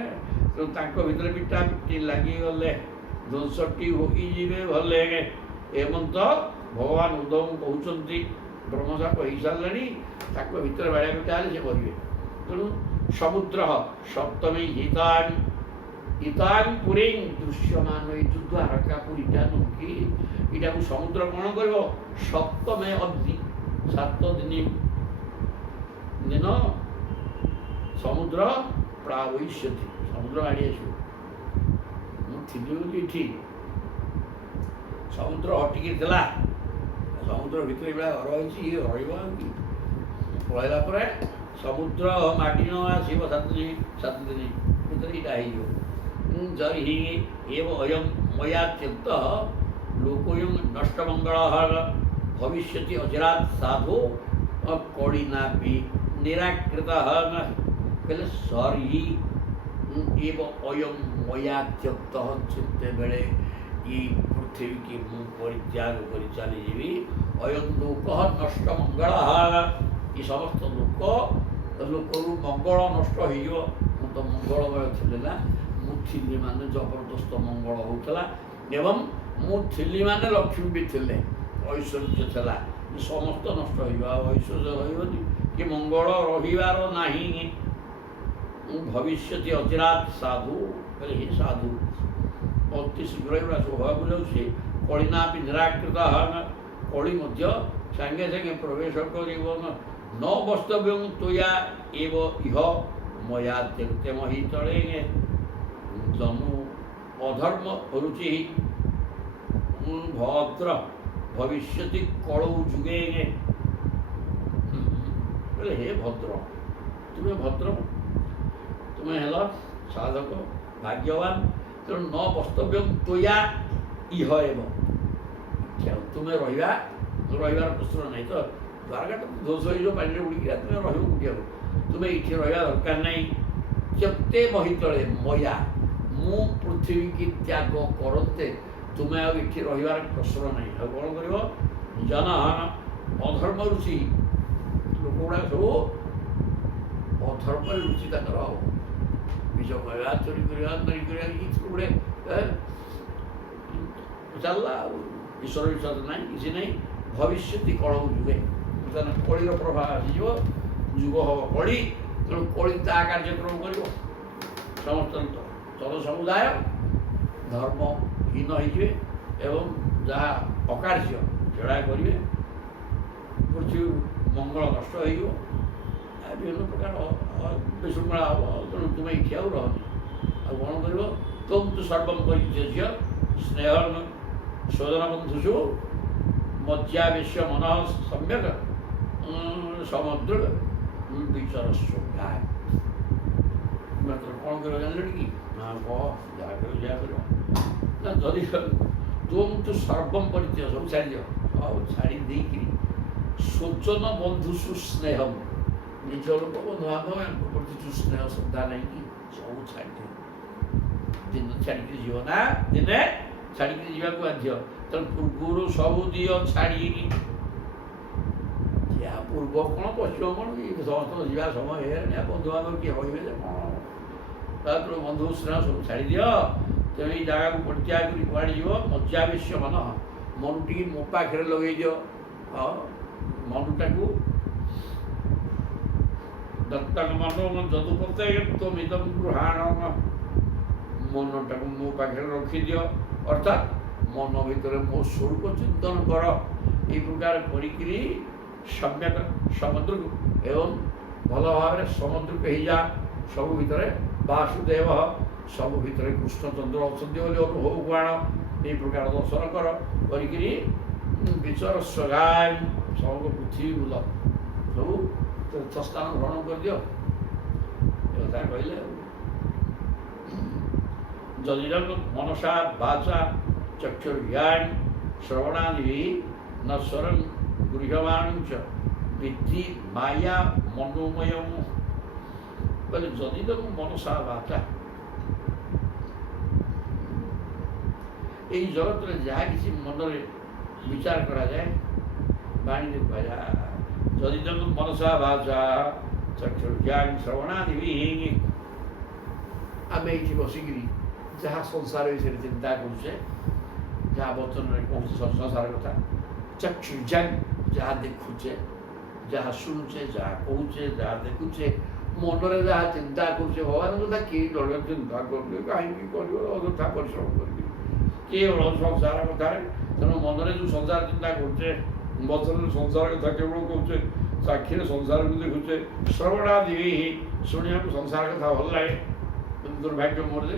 तेणु भितर पिटा पिटी लगिगले ध्वंसटी होइए भले एमंत भगवान उद्धव कहते ब्रह्मसाप हो सारे भितर बाड़िया पिटा से करेंगे तेणु समुद्र सप्तमी हितान पुरे दृश्यमान द्वारका पुरीटा नुकी इटा को समुद्र कौन कर सप्तमे अवधि 7 दिन समुद्र प्रावयिष्यति समुद्र आड़ी आस ଥିଲି ବୋଲି ଏଠି ସମୁଦ୍ର ହଟିକି ଥିଲା, ସମୁଦ୍ର ଭିତରେ ଏଭଳିଆ ଘର ହେଇଛି, ଇଏ ରହିବ ଆଉ କି? ପଳେଇଲା ପରେ ସମୁଦ୍ର ମାଟି ନ ଆସିବ 7 ଦିନ ଭିତରେ ଏଇଟା ହେଇଯିବ। ଜରି ଏବ ଅୟଂ ମୟା ତ୍ୟକ୍ତ ଲୋକୋୟଂ ନଷ୍ଟମଙ୍ଗଳ ଭବିଷ୍ୟତି ଅଚିରାତ୍ ସାଧୁ କଳିନାପି ନିରାକୃତ କହିଲେ ସରି ଏବ ଅୟଂ ମୟା ତ୍ୟକ୍ତ ଯେତେବେଳେ ଏ ପୃଥିବୀକି ମୁଁ ପରିତ୍ୟାଗ କରି ଚାଲିଯିବି, ଅୟଂ ଲୋକ ନଷ୍ଟ ମଙ୍ଗଳ ଏ ସମସ୍ତ ଲୋକରୁ ମଙ୍ଗଳ ନଷ୍ଟ ହେଇଯିବ। ମୁଁ ତ ମଙ୍ଗଳମୟ ଥିଲି ନା, ମୁଁ ଥିଲି ମାନେ ଜବରଦସ୍ତ ମଙ୍ଗଳ ହେଉଥିଲା ଏବଂ ମୁଁ ଥିଲି ମାନେ ଲକ୍ଷ୍ମୀ ବି ଥିଲେ, ଐଶ୍ୱର୍ଯ୍ୟ ଥିଲା, ସମସ୍ତ ନଷ୍ଟ ହେଇଯିବ। ଆଉ ଐଶ୍ୱର୍ଯ୍ୟ ରହିବନି କି ମଙ୍ଗଳ ରହିବାର ନାହିଁ। ମୁଁ ଭବିଷ୍ୟତି ଅଚିରାତ୍ ସାଧୁ କହିଲେ ହିଁ ସାଧୁ ଅତି ଶୀଘ୍ର ଏଗୁଡ଼ା ସବୁ ହେବାକୁ ଯାଉଛି। କଳିନା ବି ନିରାକୃତ କଳି ମଧ୍ୟ ସାଙ୍ଗେ ସାଙ୍ଗେ ପ୍ରବେଶ କରିବ। ନ ବସ୍ତବ୍ୟଂ ତ୍ୱୟା ଏବ ଇହ ମୟା ତ୍ୟକ୍ତେ ମହି ତଳେ ଜନୁ ଅଧର୍ମ ରୁଚି ଭଦ୍ର ଭବିଷ୍ୟତି କଳଉ ଯୁଗେ ବୋଲେ ହେ ଭଦ୍ର, ତୁମେ ଭଦ୍ର, ତୁମେ ହେଲ ସାଧକ ଭାଗ୍ୟବାନ, ତେଣୁ ନ ବସ୍ତବ୍ୟଂ ତ୍ୱୟା ଇହ ଏବ ତୁମେ ରହିବାର ପ୍ରଶ୍ନ ନାହିଁ। ତ ଦ୍ୱାରକାଟା ଦୋଷ ହେଇଯିବ, ପାଣିରେ ଉଡ଼ିକିରା ତୁମେ ରହିବ କୋଉଠି ଆଉ? ତୁମେ ଏଇଠି ରହିବା ଦରକାର ନାହିଁ। ତ୍ୟକ୍ତେ ମହି ତଳେ ମୟା ମୁଁ ପୃଥିବୀକି ତ୍ୟାଗ କରନ୍ତେ ତୁମେ ଆଉ ଏଠି ରହିବାର ପ୍ରଶ୍ନ ନାହିଁ। ଆଉ କ'ଣ କରିବ? ଜନହନ ଅଧର୍ମ ରୁଚି, ଲୋକଗୁଡ଼ାକ ସବୁ ଅଧର୍ମରେ ରୁଚି ତାଙ୍କର ହବ। ବିଷ କରିବା, ଚୋରି କରିବା, ଚୋରି କରିବା, ଏଇଥିରୁ ଗୋଟେ ଚାଲିଲା ଆଉ ଈଶ୍ୱର ବିଶ୍ୱାସ ନାହିଁ, କିଛି ନାହିଁ। ଭବିଷ୍ୟତି କଳଉ ଯୁଗେ କଳିର ପ୍ରଭାବ ଆସିଯିବ, ଯୁଗ ହବ କଳି, ତେଣୁ କଳି ତା କାର୍ଯ୍ୟକ୍ରମ କରିବ। ସମସ୍ତ ଜନସମୁଦାୟ ଧର୍ମହୀନ ହେଇଯିବେ ଏବଂ ଯାହା ଅକାର୍ଯ୍ୟ ସେଗୁଡ଼ା କରିବେ, ପୃଥିବୀ ମଙ୍ଗଳ ନଷ୍ଟ ହେଇଯିବ, ବିଭିନ୍ନ ପ୍ରକାର ବିଶୃଙ୍ଖଳା ହେବ। ତେଣୁ ତୁମେ ଏଇଠି ଆଉ ରହନି। ଆଉ କ'ଣ କରିବ? ତ୍ୱଂ ତୁ ସର୍ବଂ ପରିତ୍ୟଜ୍ୟ ସ୍ନେହ ସ୍ୱଜନ ବନ୍ଧୁଷୁ ମଜ୍ଜାବେଶ୍ୟ ମନଃ ସମ୍ୟକ୍ ସମୁଦ୍ର ବିଚରସ୍ୱ। ମାତ୍ର କ'ଣ କରିବ ଜାଣିଲଣି କି? ନା କହ, ଯାହା କରିବ ଯାହା କରିବ ନା। ଯଦି ତ୍ୱଂ ତୁ ସର୍ବଂ ପରିତ୍ୟଜ୍ୟ, ସବୁ ଛାଡ଼ିଦିଅ, ସବୁ ଛାଡ଼ି ଦେଇକିରି ସ୍ୱଜନ ବନ୍ଧୁଷୁ ସ୍ନେହଂ ନିଜ ଲୋକ ବନ୍ଧୁବାନ୍ଧବ ୟାଙ୍କ ପ୍ରତି ଯେଉଁ ସ୍ନେହ ଶ୍ରଦ୍ଧା ନାହିଁ କି ସବୁ ଛାଡ଼ିଦିଅ। ଦିନ ଛାଡ଼ିକିରି ଯିବ ନା, ଦିନେ ଛାଡ଼ିକିରି ଯିବାକୁ ବାଧ୍ୟ। ତେଣୁ ପୂର୍ବରୁ ସବୁ ଦିଅ ଛାଡ଼ିକି, ଏହା ପୂର୍ବ କ'ଣ ପଶ୍ଚିମ କ'ଣ କି ସମସ୍ତଙ୍କ ଯିବା ସମୟ ହେଇଗଲାଣି। ଆଉ ବନ୍ଧୁବାନ୍ଧବ କିଏ କହିବେ ଯେ କ'ଣ? ତାପରେ ବନ୍ଧୁ ସ୍ନେହ ସବୁ ଛାଡ଼ିଦିଅ। ତେଣୁ ଏଇ ଜାଗାକୁ ପରିତ୍ୟାଗ କରି କୁଆଡ଼େ ଯିବ? ମଜ୍ଜାବେଶ୍ୟ ମନ, ମନୁଟିକି ମୋ ପାଖରେ ଲଗେଇ ଦିଅ। ମନୁଟାକୁ ଦତ୍ତକ ମନ ଯଦୁପତେ ତ୍ୱମିଦଂ ଗୃହାଣ, ମନଟାକୁ ମୋ ପାଖରେ ରଖିଦିଅ। ଅର୍ଥାତ୍ ମନ ଭିତରେ ମୋ ସ୍ୱରୂପ ଚିନ୍ତନ କର। এই প্রকার করিকি সম্যক সমুদ্রକୁ ଏବଂ ଭଲ ଭାବରେ ସମୁଦ୍ରକୁ ହେଇଯା। ସବୁ ଭିତରେ ବାସୁଦେବ, ସବୁ ଭିତରେ କୃଷ୍ଣଚନ୍ଦ୍ର ଅଛନ୍ତି ବୋଲି ଅନୁଭବକୁ ଆଣ। এই ପ୍ରକାର ଦର୍ଶନ କର, କରିକିରି ବିଚର ସଗାଇ ସବୁ ପୃଥିବୀ ବୁଲ, ସବୁ ତୀର୍ଥସ୍ଥାନ ଭ୍ରମଣ କରିଦିଅ। ଏ କଥା କହିଲେ ଆଉ ଯଦି ମନସା ବାଚା ଚକ୍ଷୁର୍ଜ୍ଞାନ ଶ୍ରବଣାଦି ନଶ୍ୱରଂ ଗୃହ୍ୟମାଣଞ୍ଚ ବିଦ୍ଧି ମାୟା ମନୋମୟ କହିଲେ ଯଦି ତାକୁ ମନସା ବାଚା এই জগତରେ ଯାହା କିଛି ମନରେ ବିଚାର କରାଯାଏ ବାଣୀରେ କୁହାଯାଏ। ଯଦି ତାକୁ ମନସା ବାଚା ଚକ୍ଷୁର୍ଜ୍ଞାନ ଶ୍ରବଣାଦି ଆମେ ଏଇଠି ବସିକିରି ଯାହା ସଂସାର ବିଷୟରେ ଚିନ୍ତା କରୁଛେ, ଯାହା ବଚନରେ କହୁଛେ ସଂସାର କଥା, ଚକ୍ଷୁର୍ଜ୍ଞାନ ଯାହା ଦେଖୁଛେ, ଯାହା ଶୁଣୁଛେ, ଯାହା କହୁଛେ, ଯାହା ଦେଖୁଛେ, ମନରେ ଯାହା ଚିନ୍ତା କରୁଛେ ଭଗବାନଙ୍କ କଥା କିଏ ଜଣେ ଚିନ୍ତା କରୁଛେ, କାହିଁକି କରିବ ଅଯଥା ପରିଶ୍ରମ କରିକି କେବଳ ସଂସାର କଥାରେ। ତେଣୁ ମନରେ ଯେଉଁ ସଂସାର ଚିନ୍ତା କରୁଛେ, ବଚନରେ ସଂସାର କଥା କେବଳ କହୁଛେ, ସାକ୍ଷୀରେ ସଂସାରକୁ ଦେଖୁଛେ, ଶ୍ରବଣାଦି ଶୁଣିବାକୁ ସଂସାର କଥା ଭଲ ଲାଗେ। ଦୁର୍ଭାଗ୍ୟ ମୋର ଯେ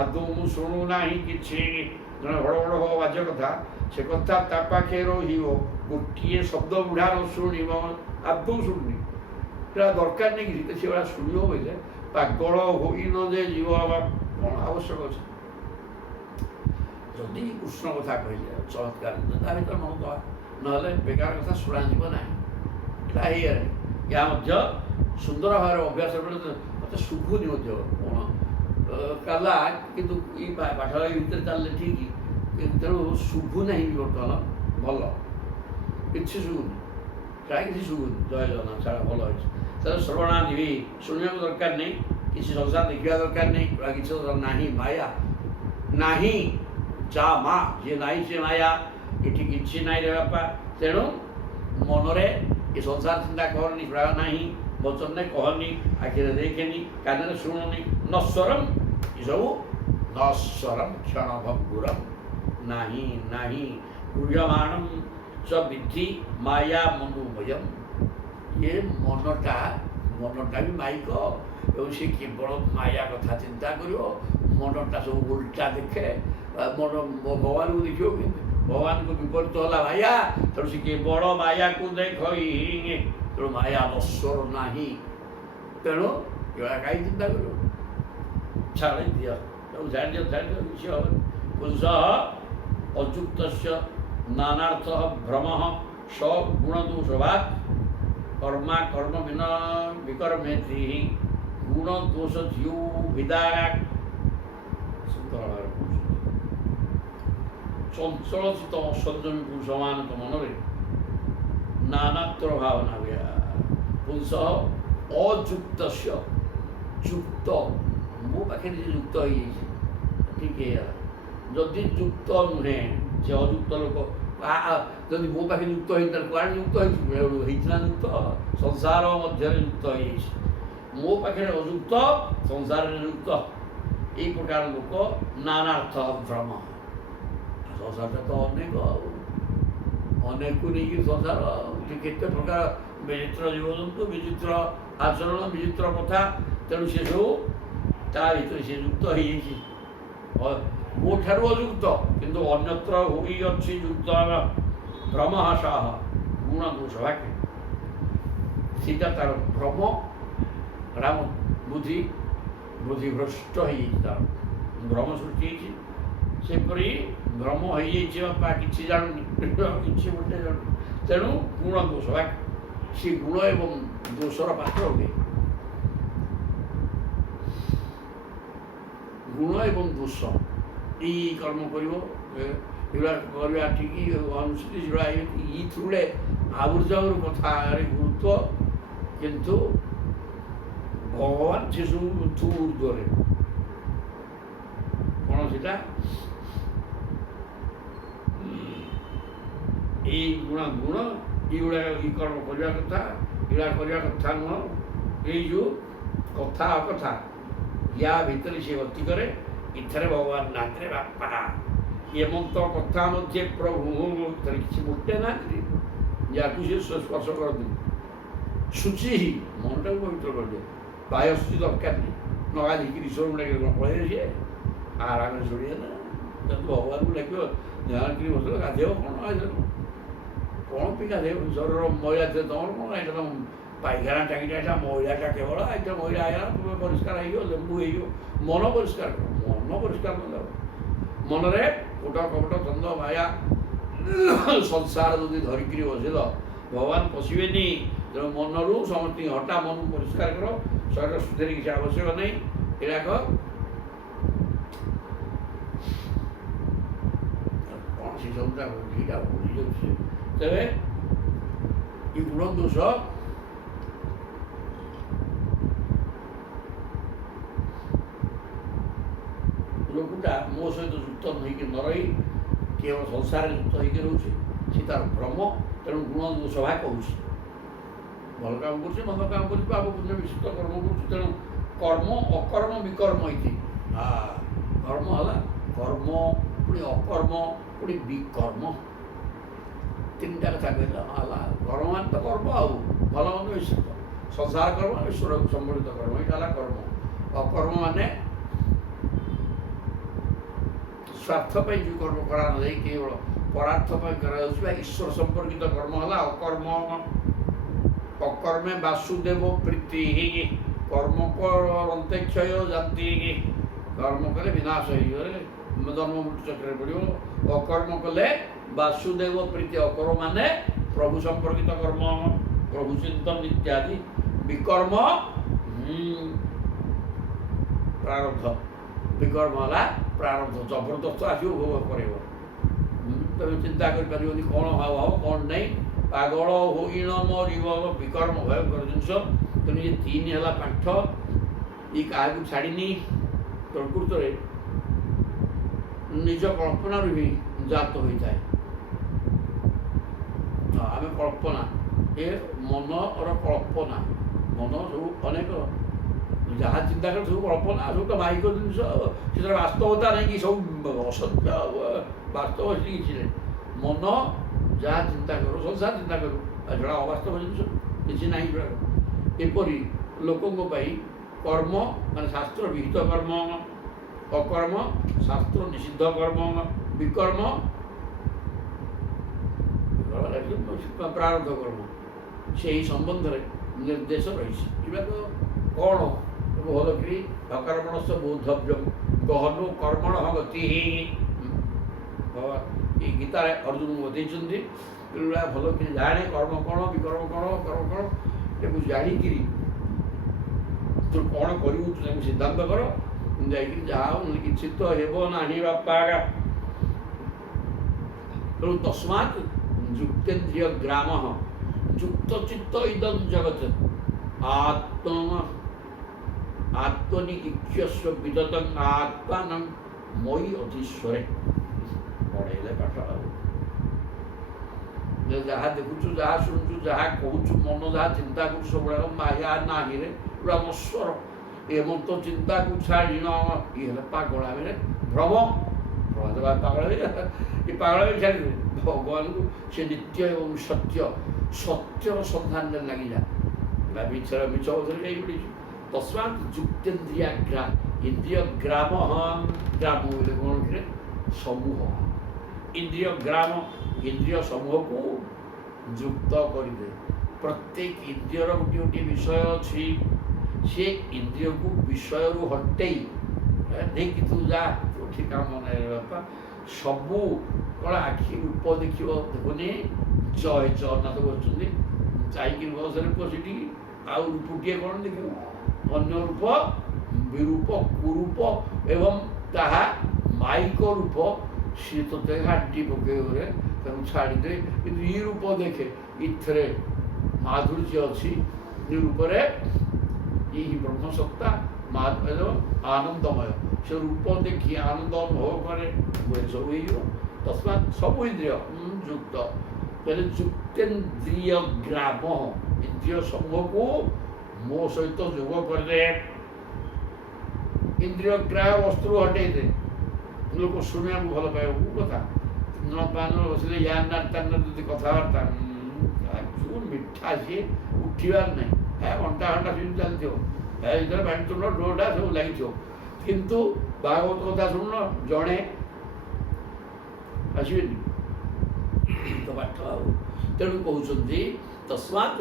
ଆଦୌ ମୁଁ ଶୁଣୁନାହିଁ କିଛି। ଜଣେ ବଡ଼ ବଡ଼ ବାଜ୍ୟ କଥା, ସେ କଥା ତା ପାଖେ ରହିବ, ଗୋଟିଏ ଶବ୍ଦ ବୁଢ଼ା ନ ଶୁଣିବ, ଆଦୌ ଶୁଣୁନି। ସେଟା ଦରକାର ନାହିଁ କିଛି, ସେଭଳିଆ ଶୁଣିବ ବୋଇଲେ ପାଗଳ ହୋଇ ନ ଯେ ଯିବ କ'ଣ ଆବଶ୍ୟକ ଅଛି। ଯଦି କୃଷ୍ଣ କଥା କହିଲେ ଚମତ୍କାର ତା ଭିତରେ ମନ ଦେବା, ନହେଲେ ବେକାର କଥା ଶୁଣାଯିବ ନାହିଁ। ଏଇଟା ହେଇଗଲେ ଏହା ମଧ୍ୟ ସୁନ୍ଦର ଭାବରେ ଅଭ୍ୟାସ କଲେ ମୋତେ ଶୁଭୁନି ମଧ୍ୟ କ'ଣ କାଲା, କିନ୍ତୁ ଏଇ ପାଠାଗାର ଭିତରେ ଚାଲିଲେ ଠିକ୍, ତେଣୁ ଶୁଭୁ ନାହିଁ ବି ବର୍ତ୍ତମାନ ଭଲ କିଛି ଶୁଭୁନି, ପ୍ରାୟ କିଛି ଶୁଭୁନି। ଜୟ ଜଗନ୍ନାଥ, ଛାଡ଼ ଭଲ ହେଇଛି। ତାହେଲେ ଶ୍ରବଣାଦି ବି ଶୁଣିବାକୁ ଦରକାର ନାହିଁ, କିଛି ସଂସାର ଦେଖିବା ଦରକାର ନାହିଁ, କିଛି ନାହିଁ। ମାୟା ନାହିଁ, ଯା ମା, ଯିଏ ନାହିଁ ସେ ମାୟା, ଏଠି କିଛି ନାହିଁ ରେ ବାପା। ତେଣୁ ମନରେ ଏ ସଂସାର ଚିନ୍ତା କରନି, ପ୍ରାୟ ନାହିଁ, ବଚନରେ କହନି, ଆଖିରେ ଦେଖେନି, କାନରେ ଶୁଣୁନି। ନଶ୍ୱରମ୍, ଏସବୁ ନଶ୍ୱରମ୍ କ୍ଷଣଭଙ୍ଗୁରମ୍, ନାହିଁ ନାହିଁ। ଗୃହ୍ୟମାଣମ୍ ସ ବିଦ୍ଧି ମାୟା ମନୋମୟମ୍, ଇଏ ମନଟା ବି ମାଇକ, ଏବଂ ସେ କେବଳ ମାୟା କଥା ଚିନ୍ତା କରିବ। ମନଟା ସବୁ ଉଲ୍ଟା ଦେଖେ, ମନ ଭଗବାନଙ୍କୁ ଦେଖିବ କିନ୍ତୁ ଭଗବାନଙ୍କ ବିପରୀତ ହେଲା ମାୟା, ତେଣୁ ସେ କେବଳ ମାୟାକୁ ଦେଖ। ତେଣୁ ମାୟା ନଶ୍ୱର ନାହିଁ, ତେଣୁ ଏଗୁଡ଼ା କାହିଁ ଚିନ୍ତା କରିବ, ଛାଡ଼ି ଦିଅ, ତେଣୁ ଛାଡ଼ିଦିଅ କିଛି ହେବନି। ପୁରୁଷ ଅଯୁକ୍ତସ୍ୟ ନାନାର୍ଥ ଭ୍ରମଃ ସ ଗୁଣଦୋଷଭାକ୍ କର୍ମା କର୍ମ ବିକର୍ମେତି ଗୁଣଦୋଷ ଝିଉ ବିଦାରାକ୍। ସୁନ୍ଦର ଭାବରେ ଚଞ୍ଚଳ ଚିତ ଅସଂଯମୀ ପୁରୁଷମାନଙ୍କ ମନରେ ନାନାତ୍ଵ ଭାବନା ହୁଏ। ପୁରୁଷ ଅଯୁକ୍ତସ୍ୟ, ଯୁକ୍ତ, ମୋ ପାଖରେ ଯେ ଯୁକ୍ତ ହେଇଯାଇଛି ଠିକ୍ ହେଇଗଲା। ଯଦି ଯୁକ୍ତ ନୁହେଁ, ସେ ଅଯୁକ୍ତ ଲୋକ, ଯଦି ମୋ ପାଖରେ ଯୁକ୍ତ ହେଇଥିଲା କୁଆଡ଼େ ଯୁକ୍ତ ହେଇଥିଲା ଯୁକ୍ତ, ସଂସାର ମଧ୍ୟରେ ଯୁକ୍ତ ହେଇଯାଇଛି। ମୋ ପାଖରେ ଅଯୁକ୍ତ, ସଂସାରରେ ଯୁକ୍ତ, ଏଇ ପ୍ରକାର ଲୋକ ନାନାର୍ଥ ଭ୍ରମ। ସଂସାରଟା ତ ଅନେକ, ଅନେକକୁ ନେଇକି ସଂସାର, କେତେ ପ୍ରକାର ବିଚିତ୍ର ଜୀବଜନ୍ତୁ, ବିଚିତ୍ର ଆଚରଣ, ବିଚିତ୍ର କଥା, ତେଣୁ ସେ ସବୁ ତା ଭିତରେ ସେ ଯୁକ୍ତ ହେଇଯାଇଛି। ମୋ ଠାରୁ ଅଯୁକ୍ତ, କିନ୍ତୁ ଅନ୍ୟତ୍ର ହୋଇଅଛି ଯୁକ୍ତ ଭ୍ରମଃ ସହ ଗୁଣ ଦୋଷଭାକ୍। ସେଇଟା ତାର ଭ୍ରମ, ରାମ ବୁଦ୍ଧି ଭ୍ରଷ୍ଟ ହେଇଯାଇଛି, ତାର ଭ୍ରମ ସୃଷ୍ଟି ହେଇଛି। ସେପରି ଭ୍ରମ ହେଇଯାଇଛି, ବାପା କିଛି ଜାଣୁନି, କିଛି ଗୋଟେ ଜାଣୁନି। ତେଣୁ ଗୁଣ ଦୋଷଭାକ୍, ସେ ଗୁଣ ଏବଂ ଦୋଷର ପାତ୍ର ହୁଏ। ଗୁଣ ଏବଂ ଦୋଷ ଏଇ କର୍ମ କରିବ, ଏଗୁଡ଼ା କରିବା ଠିକ୍ ଅନୁସୂଚି, ସେଗୁଡ଼ା ଏଇଥିରେ ଆବୃଜର କଥାରେ ଗୁରୁତ୍ୱ, କିନ୍ତୁ ଭଗବାନ ସେସବୁ ଉର୍ଦ୍ଧ୍ୱରେ। କ'ଣ ସେଟା? ଏଇ ଗୁଣ ଏଇଗୁଡ଼ା ଏଇ କର୍ମ କରିବା କଥା, ଏଗୁଡ଼ା କରିବା କଥା ନୁହଁ। ଏଇ ଯେଉଁ କଥା ଅକଥା ୟା ଭିତରେ ସେ ଗତି କରେ। ଏଠାରେ ଭଗବାନ ନାହାନ୍ତି ବାପା, ଏମନ୍ତ କଥା ମଧ୍ୟ ପ୍ରଭୁ କିଛି ମୋଟେ ନାହାନ୍ତି, ଯାହାକୁ ସେ ସ୍ପର୍ଶ କରନ୍ତି। ଶୁଚି ମନଟାକୁ ପବିତ୍ର କରିଦିଏ, ବାହ୍ୟ ଶୁଚି ଦରକାର ନାହିଁ। ନଗାଧିକିରି ଈଶ୍ୱରଙ୍କୁ ଡାକିଲେ କ'ଣ ପଳେଇବେ ସିଏ? ଆରାମରେ ଶୁଣିବେ ନା। ଯଦି ଭଗବାନଙ୍କୁ ଡାକିବ ଧ୍ୟାନ କରି ବସିବ, ଗାଧେଇବ କ'ଣ ପାଇଁ ଗାଧେଇବ? ଈଶ୍ୱରର ମଇଳା ତମର କ'ଣ? ଏଇଟା ତ ପାଇଖାନା ଟାଙ୍କିଟା, ଏଇଟା ମଇଳାଟା କେବଳ, ଏଇଟା ମଇଳା ହେଇଗଲା, ତୁମେ ପରିଷ୍କାର ହେଇଯିବ, ଲେମ୍ବୁ ହେଇଯିବ। ମନ ପରିଷ୍କାର କର, ମନ ପରିଷ୍କାର କର। ମନରେ କୋଟ କପଟ ଦ୍ୱନ୍ଦ ମାୟା ସଂସାର ଯଦି ଧରିକିରି ବସିଲ, ଭଗବାନ ପଶିବେନି। ତେଣୁ ମନରୁ ସମସ୍ତଙ୍କୁ ହଟା, ମନକୁ ପରିଷ୍କାର କର। ଶରୀର ଶୁଦ୍ଧିରେ କିଛି ଆବଶ୍ୟକ ନାହିଁ। ଏଗୁଡ଼ାକ କ'ଣ ସେ ସବୁଟା ବୁଝିଟା ଭୁଲି ଯାଉଛି। ତେବେ ଏ ଗୁଣ ଦୋଷ ଲୋକଟା ମୋ ସହିତ ଯୁକ୍ତ ହେଇକି ନ ରହି କେବଳ ସଂସାରରେ ଯୁକ୍ତ ହେଇକି ରହୁଛି, ସେ ତାର ଭ୍ରମ। ତେଣୁ ଗୁଣ ଦୋଷଭାଗ କହୁଛି, ଭଲ କାମ କରୁଛି, ମନ୍ଦ କାମ କରୁଛି, ପାପ ପୁଣ୍ୟ ବିଶିଷ୍ଟ କର୍ମ କରୁଛି। ତେଣୁ କର୍ମ ଅକର୍ମ ବିକର୍ମ ହେଇଛି। କର୍ମ ହେଲା କର୍ମ, ପୁଣି ଅକର୍ମ, ପୁଣି ବିକର୍ମ, ତିନିଟା କଥା କହିଲା ହେଲା। କର୍ମ ମାନେ ତ କର୍ମ, ଆଉ ଭଲ ମନ୍ଦ ବିଶିଷ୍ଟ ସଂସାର କର୍ମ, ଈଶ୍ୱରକୁ ସମ୍ବଳିତ କର୍ମ, ଏଇଟା ହେଲା କର୍ମ। ଅକର୍ମ ମାନେ ସ୍ୱାର୍ଥ ପାଇଁ ଯେଉଁ କର୍ମ କରାଯାଏ କେବଳ ପରାର୍ଥ ପାଇଁ କରାଯାଉଥିବା ଈଶ୍ୱର ସମ୍ପର୍କିତ କର୍ମ ହେଲା ଅକର୍ମ। ଅକର୍ମେ ବାସୁଦେବ ପ୍ରୀତି। କର୍ମ କରନ୍ତେ କ୍ଷୟ ଯାନ୍ତି। କର୍ମ କଲେ ବିନାଶ ହେଇଗଲେ ଜନ୍ମ ମୃତ୍ୟୁ ଚକ୍ରରେ ପଡ଼ିବ। ଅକର୍ମ କଲେ ବାସୁଦେବ ପ୍ରୀତି। ଅକର୍ମ ମାନେ ପ୍ରଭୁ ସମ୍ପର୍କିତ କର୍ମ, ପ୍ରଭୁ ଚିନ୍ତନ ଇତ୍ୟାଦି। ବିକର୍ମ ପ୍ରାରବ୍ଧ। ବିକର୍ମ ହେଲା ପ୍ରାରବ୍ଧ, ଜବରଦସ୍ତ ଆସିବ ଭୋଗ କରିବ। ତମେ ଚିନ୍ତା କରିପାରିବନି କ'ଣ ହବ କ'ଣ ନାହିଁ। ପାଗଳ ହୋଇଣ ମରିବ। ବିକର୍ମ ଭୟଙ୍କର ଜିନିଷ। ତେଣୁ ଏ ତିନି ହେଲା ପାଠ। ଏ କାହାକୁ ଛାଡ଼ିନି। ପ୍ରକୃତରେ ନିଜ କଳ୍ପନାରୁ ହିଁ ଜାତ ହୋଇଥାଏ। ଆମେ କଳ୍ପନା, ଏ ମନର କଳ୍ପନା। ମନ ସବୁ ଅନେକ ଯାହା ଚିନ୍ତା କରେ ସବୁ କଳ୍ପନା, ସବୁ ତ ମାଇକ ଜିନିଷ। ସେଥିରେ ବାସ୍ତବତା ନାହିଁ କି ସବୁ ଅସତ୍ୟ, ବାସ୍ତବ ସେଠି କିଛି ନାହିଁ। ମନ ଯାହା ଚିନ୍ତା କରୁ, ସଂସାର ଚିନ୍ତା କରୁ, ସେଟା ଅବାସ୍ତବ ଜିନିଷ କିଛି ନାହିଁ। ଏପରି ଲୋକଙ୍କ ପାଇଁ କର୍ମ ମାନେ ଶାସ୍ତ୍ର ବିହିତ କର୍ମ, ଅକର୍ମ ଶାସ୍ତ୍ର ନିଷିଦ୍ଧ କର୍ମ, ବିକର୍ମ ପ୍ରାରବ୍ଧ କର୍ମ। ସେହି ସମ୍ବନ୍ଧରେ ନିର୍ଦ୍ଦେଶ ରହିଛି। ଏଗୁଡ଼ାକ କ'ଣ ଭଲକରି ଅକର୍ମଣସ୍ୟ ବୋଦ୍ଧବ୍ୟମ ଗହନୁ କର୍ମଣ ଗତି। ଏ ଗୀତାରେ ଅର୍ଜୁନଙ୍କୁ ବତେଇଛନ୍ତି। ଏଗୁଡ଼ା ଭଲକରି ଜାଣେ କର୍ମ କ'ଣ, ବିକର୍ମ କ'ଣ, କର୍ମ କ'ଣ, ତାକୁ ଜାଣିକିରି ତୁ କ'ଣ କରିବୁ ତୁ ତାକୁ ସିଦ୍ଧାନ୍ତ କର। ଯାଇକିରି ଯାହା କିଛି ତ ହେବ ନାହିଁ ବାପା। ତେଣୁ ତସ୍ମାତ୍ ଯୁକ୍ତେନ୍ଦ୍ରିୟ ଗ୍ରାମ ଯୁକ୍ତ ଚିତ୍ତ ଇଦଂ ଜଗତ ଆତ୍ମନି ଇକ୍ଷସ୍ୱ ବିଦତଂ ଆତ୍ମାନଂ ମୟି ଅଧୀଶ୍ୱରେ। ପଢ଼େଇଲେ ପାଠ। ଯାହା ଦେଖୁଛୁ, ଯାହା ଶୁଣୁଛୁ, ଯାହା କହୁଛୁ, ମନ ଯାହା ଚିନ୍ତା କରୁଛୁ, ସବୁଗୁଡ଼ାକ ମାୟା ନାହିଁରେ ପୁରା ନଶ୍ୱର। ଏମନ୍ତ ଚିନ୍ତାକୁ ଛାଡ଼ି ଇଏ ହେଲେ ପାଗଳ। ଆମେ ଭ୍ରମ ପାଗଳ ଏ ପାଗଳ ଛାଡ଼ିଦେବେ ଭଗବାନଙ୍କୁ। ସେ ନିତ୍ୟ ଏବଂ ସତ୍ୟର ସନ୍ଧାନରେ ଲାଗିଲା। ମିଛ ବୋଧରେ ଯାଇ ପଡ଼ିଛୁ। ତସ୍ମାତ୍ ଯୁକ୍ତେନ୍ଦ୍ରିୟ ଇନ୍ଦ୍ରିୟ ଗ୍ରାମ। ଗ୍ରାମ ବୋଲେ କ'ଣ ସମୂହ। ଇନ୍ଦ୍ରିୟ ଗ୍ରାମ, ଇନ୍ଦ୍ରିୟ ସମୂହକୁ ଯୁକ୍ତ କରିଦେ। ପ୍ରତ୍ୟେକ ଇନ୍ଦ୍ରିୟର ଗୋଟିଏ ଗୋଟିଏ ବିଷୟ ଅଛି। ସେ ଇନ୍ଦ୍ରିୟକୁ ବିଷୟରୁ ହଟେଇ ନେଇକି ତୁ ଯା କୋଠି କାମ ନାହିଁ ବାପା। ସବୁ କ'ଣ ଆଖି ରୂପ ଦେଖିବ, ଦେଖୁନି ଜୟ ଜଗନ୍ନାଥ ବସୁଛନ୍ତି ଯାଇକି ବସରେ ସେଠି ଆଉ ରୂପଟିଏ କ'ଣ ଦେଖିବ? ଅନ୍ୟ ରୂପ, ବିରୂପ, କୁରୂପ ଏବଂ ତାହା ମାଇକ ରୂପ। ସିଏ ତୋତେ ଘାଣ୍ଟି ପକେଇବରେ ତାକୁ ଛାଡ଼ିଦେ। କିନ୍ତୁ ଇ ରୂପ ଦେଖେ, ଏଥିରେ ମାଧୁର୍ଯ୍ୟ ଅଛି। ଏ ରୂପରେ ଏହି ବ୍ରହ୍ମସତ୍ତା ଆନନ୍ଦମୟ। ସେ ରୂପ ଦେଖି ଆନନ୍ଦ ଅନୁଭବ କରେ। ସବୁ ହେଇଯିବ। ତସ୍ମାତ୍ ସବୁ ଇନ୍ଦ୍ରିୟ ଯୁକ୍ତ। ତାହେଲେ ଯୁକ୍ତେନ୍ଦ୍ରିୟ ଗ୍ରାମ, ଇନ୍ଦ୍ରିୟ ସମୂହକୁ ମୋ ସହିତ ଯୋଗ କରିଦେ। ଇନ୍ଦ୍ରିୟ ଗ୍ରାହ ବସ୍ତୁରୁ ହଟେଇଦେ। ଲୋକ ଶୁଣିବାକୁ ଭଲ ପାଇବ କଥା। ପାନ ବସିଲେ ୟାର ଯଦି କଥାବାର୍ତ୍ତା ଯେଉଁ ମିଠା ସିଏ ଉଠିବାର ନାହିଁ। ଘଣ୍ଟା ଘଣ୍ଟା ସେମିତି ଚାଲିଥିବ। ଭିତରେ ପାଣି ତୁଣ୍ଡ ଡୋଟା ସବୁ ଲାଗିଥିବ। କିନ୍ତୁ ଭାଗବତ କଥା ଶୁଣୁନ, ଜଣେ ଆସିବେନି ତ ପାଠ ଆଉ। ତେଣୁ କହୁଛନ୍ତି ତସ୍ମାତ୍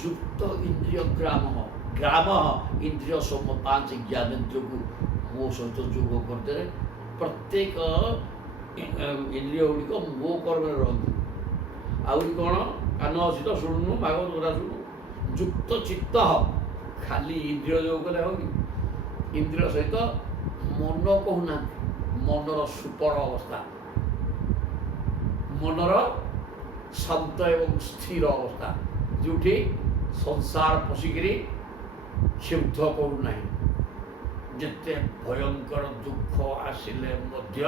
ଯୁକ୍ତ ଇନ୍ଦ୍ରିୟ ଗ୍ରାମ ଇନ୍ଦ୍ରିୟ ସମୂହ 5 ଜ୍ଞାନେନ୍ଦ୍ରିୟକୁ ମୋ ସହିତ ଯୋଗ କରିଦେଲେ। ପ୍ରତ୍ୟେକ ଇନ୍ଦ୍ରିୟ ଗୁଡ଼ିକ ମୋ କର୍ମରେ ରହନ୍ତି। ଆହୁରି କ'ଣ କାନ ଅଛି ତ ଶୁଣୁନୁ, ଭାଗବତ କଥା ଶୁଣୁ। ଯୁକ୍ତ ଚିତ୍ତ, ଖାଲି ଇନ୍ଦ୍ରିୟ ଯୋଗ କଲେ ହେବ କି? ଇନ୍ଦ୍ରିୟ ସହିତ ମନ କହୁନାହାନ୍ତି। ମନର ସୁପର ଅବସ୍ଥା, ମନର ଶାନ୍ତ ଏବଂ ସ୍ଥିର ଅବସ୍ଥା, ଯେଉଁଠି ସଂସାର ପଶିକିରି କ୍ଷୁବ୍ଧ କରୁନାହିଁ। ଯେତେ ଭୟଙ୍କର ଦୁଃଖ ଆସିଲେ ମଧ୍ୟ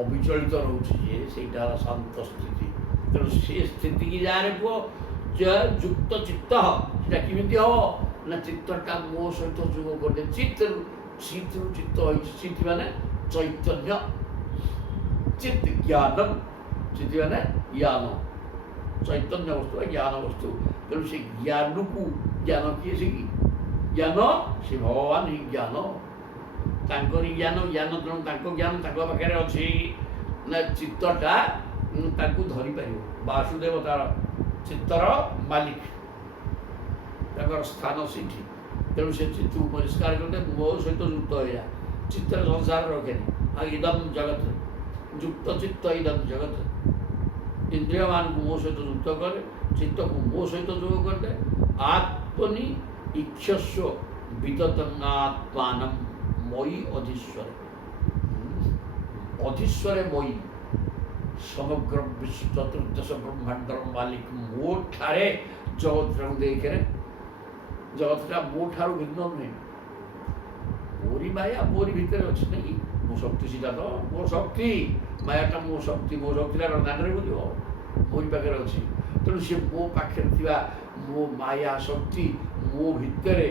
ଅବିଚଳିତ ରହୁଛି ଯେ ସେଇଟା ହେଲା ଶାନ୍ତ ସ୍ଥିତି। ତେଣୁ ସେ ସ୍ଥିତିକି ଯାହାରେ କୁହ ଯେ ଯୁକ୍ତ ଚିତ୍ତ। ସେଟା କେମିତି ହେବ ନା ଚିତ୍ତଟା ମୋ ସହିତ ଯୋଗ କଲେ। ଚିତ୍ତରୁ ଚିତ୍ତ ହୋଇଛି। ଚିତ୍ତ ମାନେ ଚୈତନ୍ୟ, ଚିତ୍ ଜ୍ଞାନମ୍। ଚିତ୍ ମାନେ ଜ୍ଞାନ, ଚୈତନ୍ୟ ବସ୍ତୁ ବା ଜ୍ଞାନ ବସ୍ତୁ। ତେଣୁ ସେ ଜ୍ଞାନକୁ, ଜ୍ଞାନ କିଏ? ସେ କି ଜ୍ଞାନ? ସେ ଭଗବାନ ହିଁ ଜ୍ଞାନ। ତାଙ୍କରି ଜ୍ଞାନ ତେଣୁ ତାଙ୍କ ଜ୍ଞାନ ତାଙ୍କ ପାଖରେ ଅଛି ନା ଚିତ୍ତଟା ତାଙ୍କୁ ଧରିପାରିବ। ବାସୁଦେବ ତାର ଚିତ୍ତର ମାଲିକ, ତାଙ୍କର ସ୍ଥାନ ସେଇଠି। ତେଣୁ ସେ ଚିତ୍ତକୁ ପରିଷ୍କାର କରିଲେ ମୋ ସହିତ ଯୁକ୍ତ ହୋଇଯା, ଚିତ୍ତରେ ସଂସାର ରଖେନି। ଆଉ ଇଦମ୍ ଜଗତ ଯୁକ୍ତ ଚିତ୍ତ ଇଦମ୍ ଜଗତ, ଇନ୍ଦ୍ରିୟମାନଙ୍କୁ ମୋ ସହିତ ଯୁକ୍ତ କରେ, ଚିତ୍ତକୁ ମୋ ସହିତ ଯୋଗ କରିଲେ। ଆତ୍ମନି ଇକ୍ଷସ୍ୱ ବିଦତଙ୍ଗାତ୍ମାନମ୍ ମୟି ଅଧୀଶ୍ୱରେ, ଅଧୀଶ୍ୱରେ ମୟି ସମଗ୍ର ବିଶ୍ୱ ଚତୁର୍ଦ୍ଦଶ ବ୍ରହ୍ମାଣ୍ଡର ମାଲିକ ମୋ ଠାରେ ଜଗତଟାକୁ ଦେଖରେ। ଜଗତଟା ମୋ ଠାରୁ ଭିନ୍ନ ନୁହେଁ, ମୋରି ମାୟା ମୋରି ଭିତରେ ଅଛି ନାଇଁ। ମୋ ଶକ୍ତି ସେଇଟା ତ ମୋ ଶକ୍ତି, ମାୟାଟା ମୋ ଶକ୍ତିଟା ଦାଣ୍ଡରେ ବୁଲିବ, ମୋରି ପାଖରେ ଅଛି। ତେଣୁ ସେ ମୋ ପାଖରେ ଥିବା ମୋ ମାୟା ଶକ୍ତି ମୋ ଭିତରେ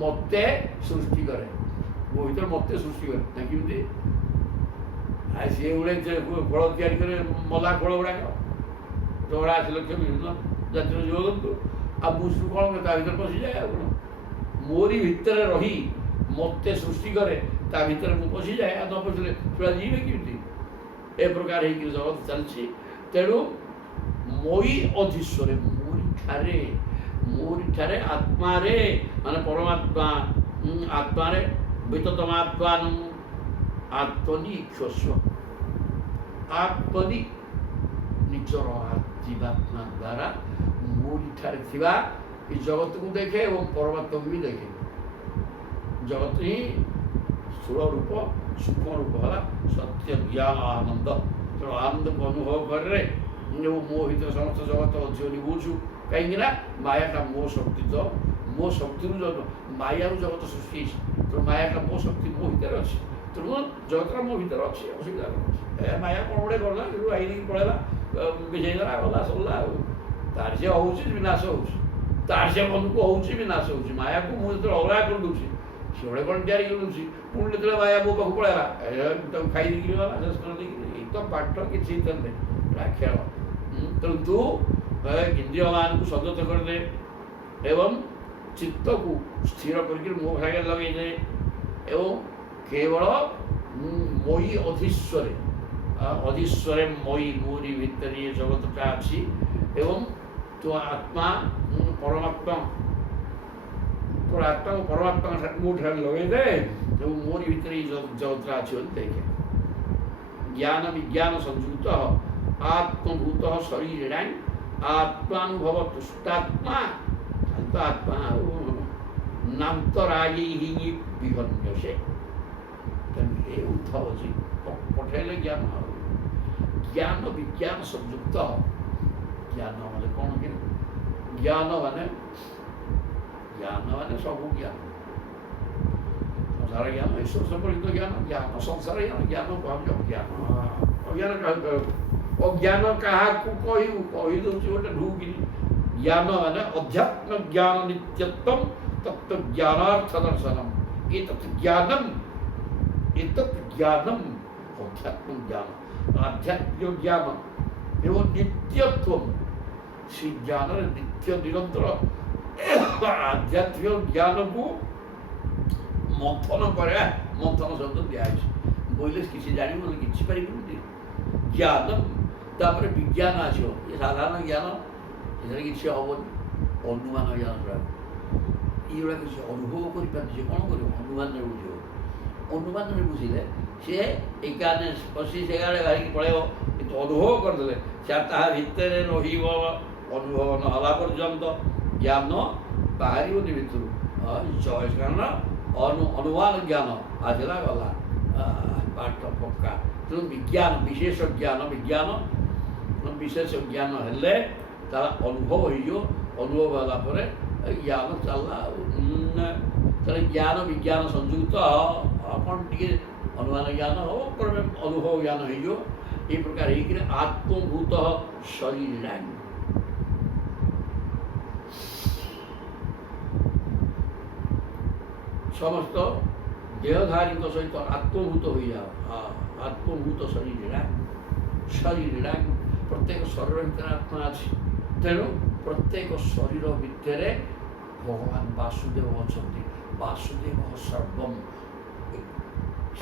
ମୋତେ ସୃଷ୍ଟି କରେ, ମୋ ଭିତରେ ମୋତେ ସୃଷ୍ଟି କରେ। ନା କେମିତି ସିଏ ଗୁଡ଼େ ଖୋଳ ତିଆରି କରେ, ମଲା ଖୋଳ ଗୁଡ଼ାକ ଯୋଡ଼ା ଲକ୍ଷ ବିଭିନ୍ନ ଜାତିର ଜୀବଜନ୍ତୁ। ଆଉ ମୁଁ କ'ଣ କରେ, ତା ଭିତରେ ପଶିଯାଏ। ଆଉ କ'ଣ ମୋରି ଭିତରେ ରହି ମୋତେ ସୃଷ୍ଟି କରେ, ତା ଭିତରେ ମୁଁ ପଶିଯାଏ। ଆଉ ନ ପଶିଲେ ଛୁଆ ଯିବେ କେମିତି? ଏ ପ୍ରକାର ହେଇକି ଜଗତ ଚାଲିଛି। ତେଣୁ ମୋଇ ଅଧୀଶ୍ୱରେ, ମୋରିଠାରେ ଆତ୍ମାରେ ମାନେ ପରମାତ୍ମା, ଆତ୍ମାରେ ବିତତମାତ୍ମାନ ଆତ୍ମନି ଇକ୍ଷସ୍ୱ, ଆତ୍ମନି ନିଜର ଜୀବାତ୍ମା ଦ୍ୱାରା ମୋରିଠାରେ ଥିବା ଏ ଜଗତକୁ ଦେଖେ ଏବଂ ପରମାତ୍ମାକୁ ବି ଦେଖେ। ଜଗତ ହିଁ ସ୍ଥୂଳ ରୂପ, ସୂକ୍ଷ୍ମ ରୂପ ହେଲା ସତ୍ୟ ଜ୍ଞାନ ଆନନ୍ଦ। ତେଣୁ ଆନନ୍ଦକୁ ଅନୁଭବ କରେ ଏବଂ ମୋ ଭିତରେ ସମସ୍ତ ଜଗତ ଅଛି ବୋଲି ବୁଝୁ। କାହିଁକିନା ମାୟାଟା ମୋ ଶକ୍ତି, ତ ମୋ ଶକ୍ତିରୁ ମାୟାରୁ ଜଗତ ସୃଷ୍ଟି ହେଇଛି। ତେଣୁ ମାୟାଟା ମୋ ଶକ୍ତି ମୋ ଭିତରେ ଅଛି। ତେଣୁ ଜଗତଟା ମୋ ଭିତରେ ଅଛି, ଅସୁବିଧା ଅଛି। ମାୟା କ'ଣ ଗୋଟେ କଲା, ଆଇକି ପଳେଇଲା, ବିଝେଇଦେଲା, ଗଲା ସରିଲା। ଆଉ ତାର ସେ ହେଉଛି ବିନାଶ ହେଉଛି, ତାର ସେ ମନକୁ ହେଉଛି ବିନାଶ ହେଉଛି। ମାୟାକୁ ମୁଁ ଯେତେବେଳେ ଅଲଗା କରିଦେଉଛି, ସେ ଗୋଟେ କ'ଣ ତିଆରି କରିଦେଉଛି, ପୁଣି ଯେତେବେଳେ ମାୟା ମୋ ପାଖକୁ ପଳେଇଲା, ତାକୁ ଖାଇ ଦେଇକିରି ଗଲା, ଶେଷ କରିଦେଇକିରି। ଏଇ ତ ପାଠ କିଛି ହେଇଥାନ୍ତେ, ଖେଳ। ତେଣୁ ତୁ ଇନ୍ଦ୍ରିୟମାନଙ୍କୁ ସଦତ କରିଦେ ଏବଂ ଚିତ୍ତକୁ ସ୍ଥିର କରିକି ମୋ ଭାଗରେ ଲଗେଇଦେ ଏବଂ କେବଳ ମୟି ଅଧୀଶ୍ୱରେ ମୟି ମୋରି ଭିତରେ ଏ ଜଗତଟା ଅଛି ଏବଂ ତୋ ଆତ୍ମା ପରମାତ୍ମା ମୋ ଠାରେ ଲଗେଇଦେ ଏବଂ ମୋରି ଭିତରେ ଏ ଜଗତଟା ଅଛି ବୋଲି ଦେଖେ। ଜ୍ଞାନ ବିଜ୍ଞାନ ସଂଯୁକ୍ତ ଆତ୍ମଭୂତ ଶରୀରେ ଆତ୍ମାनुभବ ତୁଷ୍ଟାତ୍ମା, ଆତ୍ମା ନାନ୍ତରାୟୀ ବିହନ୍ୟସେ। ତେଣୁ ଏ ଉଦ୍ଧବ ଅଛି ପଠେଇଲେ ଜ୍ଞାନ, ଜ୍ଞାନ ବିଜ୍ଞାନ ସଂଯୁକ୍ତ। ଜ୍ଞାନ ମାନେ କ'ଣ କି? ଜ୍ଞାନ ମାନେ ସବୁ ଜ୍ଞାନ, ସଂସାର ଜ୍ଞାନ, ଈଶ୍ୱର ସମ୍ପର୍କିତ ଜ୍ଞାନ, ସଂସାର ଜ୍ଞାନ କୁହାଯାଉଛି ଅଜ୍ଞାନ। ଅଜ୍ଞାନ କାହାକୁ କହିବୁ? କହିଦେଉଛି ଗୋଟେ ଢୁକିନି। ଜ୍ଞାନ ମାନେ ଅଧ୍ୟାତ୍ମ ଜ୍ଞାନ ନିତ୍ୟତ୍ୱം ତତ୍ତ୍ୱ ଜ୍ଞାନାର୍ଥ ଦର୍ଶନମ୍। ଏତତ୍ ଜ୍ଞାନମ୍ ଅଧ୍ୟାତ୍ମ ଜ୍ଞାନ, ଆଧ୍ୟାତ୍ମିକ ଜ୍ଞାନ ଏବଂ ନିତ୍ୟତ୍ୱം। ସେ ଜ୍ଞାନରେ ନିତ୍ୟ ନିରନ୍ତର ଆଧ୍ୟାତ୍ମିକ ଜ୍ଞାନକୁ ମନ୍ଥନ କରିବା, ମନ୍ଥନ ଶବ୍ଦ ଦିଆହେଇଛି। ବୋଇଲେ କିଛି ଜାଣିବୁ କିଛି ପାରିବୁନି। ଜ୍ଞାନ ତାପରେ ବିଜ୍ଞାନ ଆସିବ। ଏ ସାଧାରଣ ଜ୍ଞାନ, ଏଥିରେ କିଛି ହେବନି। ଅନୁମାନ ଜ୍ଞାନ ଗୁଡ଼ାକ ଏଇଗୁଡ଼ା କିଛି ଅନୁଭବ କରିପାରୁନି। ସେ କ'ଣ କରିବ? ଅନୁମାନରେ ବୁଝିବ। ଅନୁମାନରେ ବୁଝିଲେ ସିଏ ଏକାନେ 25-11 ବାହାରିକି ପଳେଇବ। କିନ୍ତୁ ଅନୁଭବ କରିଦେଲେ ସେ ତାହା ଭିତରେ ରହିବ। ଅନୁଭବ ନହେଲା ପର୍ଯ୍ୟନ୍ତ ଜ୍ଞାନ ବାହାରିବନି ଭିତରୁ। କାରଣ ଅନୁମାନ ଜ୍ଞାନ ଆସିଲା ଗଲା, ପାଠ ପକ୍କା। ତେଣୁ ବିଜ୍ଞାନ ବିଶେଷ ଜ୍ଞାନ ହେଲେ ତାର ଅନୁଭବ ହେଇଯିବ। ଅନୁଭବ ହେଲା ପରେ ଜ୍ଞାନ ଚାଲିଲା। ତାହେଲେ ଜ୍ଞାନ ବିଜ୍ଞାନ ସଂଯୁକ୍ତ କ'ଣ ଟିକେ ଅନୁମାନ ଜ୍ଞାନ ହବ, ଅନୁଭବ ଜ୍ଞାନ ହେଇଯିବ। এই প্রকার ହେଇକିରି ଆତ୍ମଭୂତ ଶରୀରାଣୀ। ସମସ୍ତ ଦେହଧାରୀଙ୍କ ସହିତ ଆତ୍ମଭୂତ ହୋଇଯାଅ। ଆତ୍ମଭୂତ ଶରୀରାଣୀ। ପ୍ରତ୍ୟେକ ଶରୀର ଭିତରେ ଆତ୍ମା ଅଛି। ତେଣୁ ପ୍ରତ୍ୟେକ ଶରୀର ଭିତରେ ଭଗବାନ ବାସୁଦେବ ଅଛନ୍ତି। ବାସୁଦେବ ସର୍ବମ୍।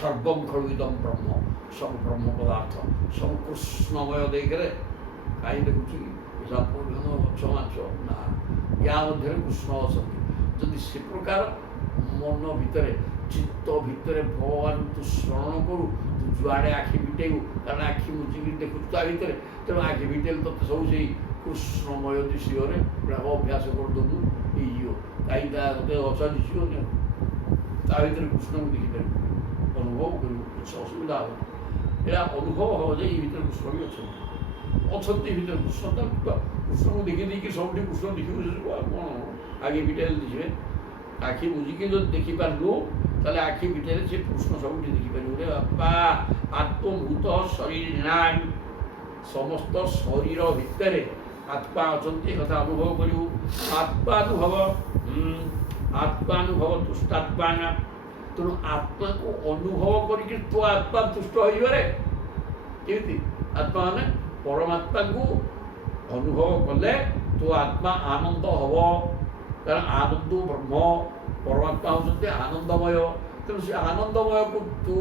ସର୍ବଂ ଖଳୁ ଇଦଂ ବ୍ରହ୍ମ, ସବୁ ବ୍ରହ୍ମ ପଦାର୍ଥ, ସବୁ କୃଷ୍ଣମୟ ଦେଇକରେ କାହିଁ ଦେଖୁଛୁ କି ସାପ ଗଛ ମାଛ ନା, ୟା ମଧ୍ୟରେ କୃଷ୍ଣ ଅଛନ୍ତି। ଯଦି ସେ ପ୍ରକାର ମନ ଭିତରେ ଚିତ୍ତ ଭିତରେ ଭଗବାନ ତୁ ସ୍ମରଣ କରୁ, ତୁ ଯୁଆଡ଼େ ଆଖି ଫିଟେଇବୁ, କାରଣ ଆଖି ମୁଜିକି ଦେଖୁଛୁ ତା ଭିତରେ, ତେଣୁ ଆଖି ଫିଟେଇଲେ ତୋତେ ସବୁ ସେଇ କୃଷ୍ଣମୟ ଦିଶିବରେ ଅଭ୍ୟାସ କରିଦେବୁ ହେଇଯିବ। କାହିଁକି ତୋତେ ଗଛ ଦିଶିବନି, ତା ଭିତରେ କୃଷ୍ଣକୁ ଦେଖିପାରିବୁ, ଅନୁଭବ କରିବୁ, କିଛି ଅସୁବିଧା ହେବ। ଏଇଟା ଅନୁଭବ ହେବ ଯେ ଏଇ ଭିତରେ କୃଷ୍ଣ ବି ଅଛନ୍ତି ଭିତରେ କୃଷ୍ଣ। କୃଷ୍ଣକୁ ଦେଖି ଦେଇକି ସବୁଠି କୃଷ୍ଣ ଦେଖିବୁ କ'ଣ ଆଖି ଫିଟେଇଲେ ଦେଖିବେ। ଆଖି ବୁଝିକି ଯଦି ଦେଖିପାରିଲୁ ତାହେଲେ ଆଖି ଭିତରେ ସେ କୃଷ୍ଣ ସବୁଠି ଦେଖିପାରିବୁ। ରେ ବାପା ଆତ୍ମଭୂତ ଶରୀର ନାଇଁ, ସମସ୍ତ ଶରୀର ଭିତରେ ଆତ୍ମା ଅଛନ୍ତି, ଏ କଥା ଅନୁଭବ କରିବୁ। ଆତ୍ମାନୁଭବ ତୁଷ୍ଟାତ୍ମାନ, ତେଣୁ ଆତ୍ମାକୁ ଅନୁଭବ କରିକି ତୋ ଆତ୍ମା ତୁଷ୍ଟ ହୋଇଯିବରେ। କେମିତି? ଆତ୍ମା ମାନେ ପରମାତ୍ମାକୁ ଅନୁଭବ କଲେ ତୋ ଆତ୍ମା ଆନନ୍ଦ ହେବ, କାରଣ ଆନନ୍ଦ ବ୍ରହ୍ମ, ପରମାତ୍ମା ହେଉଛନ୍ତି ଆନନ୍ଦମୟ। ତେଣୁ ସେ ଆନନ୍ଦମୟକୁ ତୁ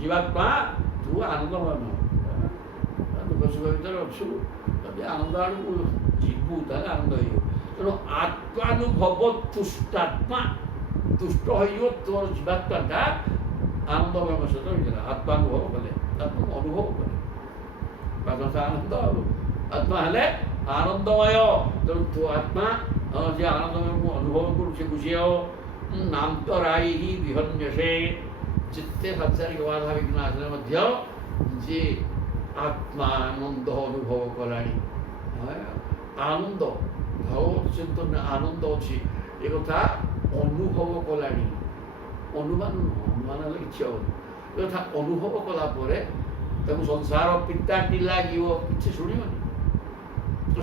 ଜୀବାତ୍ମା, ତୁ ଆନନ୍ଦମୟ ନୁହଁ, ଦୁଃଖ ସୁଖ ଭିତରେ ଅଛୁ। ଯଦି ଆନନ୍ଦ ଆଡ଼କୁ ଯିବୁ ତାହେଲେ ଆନନ୍ଦ ହେଇଯିବ। ତେଣୁ ଆତ୍ମାନୁଭବ ତୁଷ୍ଟାତ୍ମା, ତୁଷ୍ଟ ହୋଇଯିବ ତୋର ଜୀବାତ୍ମାଟା ଆନନ୍ଦମୟ ସହିତ ହେଇଥିଲା। ଆତ୍ମାନୁଭବ କଲେ, ଆତ୍ମାକୁ ଅନୁଭବ କଲେ, ଆନନ୍ଦ ଆତ୍ମା ହେଲେ ଆନନ୍ଦମୟ। ତେଣୁ ତୋ ଆତ୍ମା ଯେ ଆନନ୍ଦମୟକୁ ଅନୁଭବ କରୁ, ସେ ବୁଝିବ। ନାନ୍ତରାଇ ବିହନ୍ୟସେ, ଯେତେ ସାଂସାରିକ ବାଧା ବିଘ୍ନ ଆସିଲେ ମଧ୍ୟ ଯେ ଆତ୍ମା ଆନନ୍ଦ ଅନୁଭବ କଲାଣି, ଆନନ୍ଦ ଭଗବତ ଚିନ୍ତନ ଆନନ୍ଦ ଅଛି, ଏ କଥା ଅନୁଭବ କଲାଣି। ଅନୁମାନ ନୁହଁ, ଅନୁମାନ ହେଲେ କିଛି ହେବନି। ଏ କଥା ଅନୁଭବ କଲା ପରେ ତାକୁ ସଂସାର ପିତାଟି ଲାଗିବ, କିଛି ଶୁଣିବନି,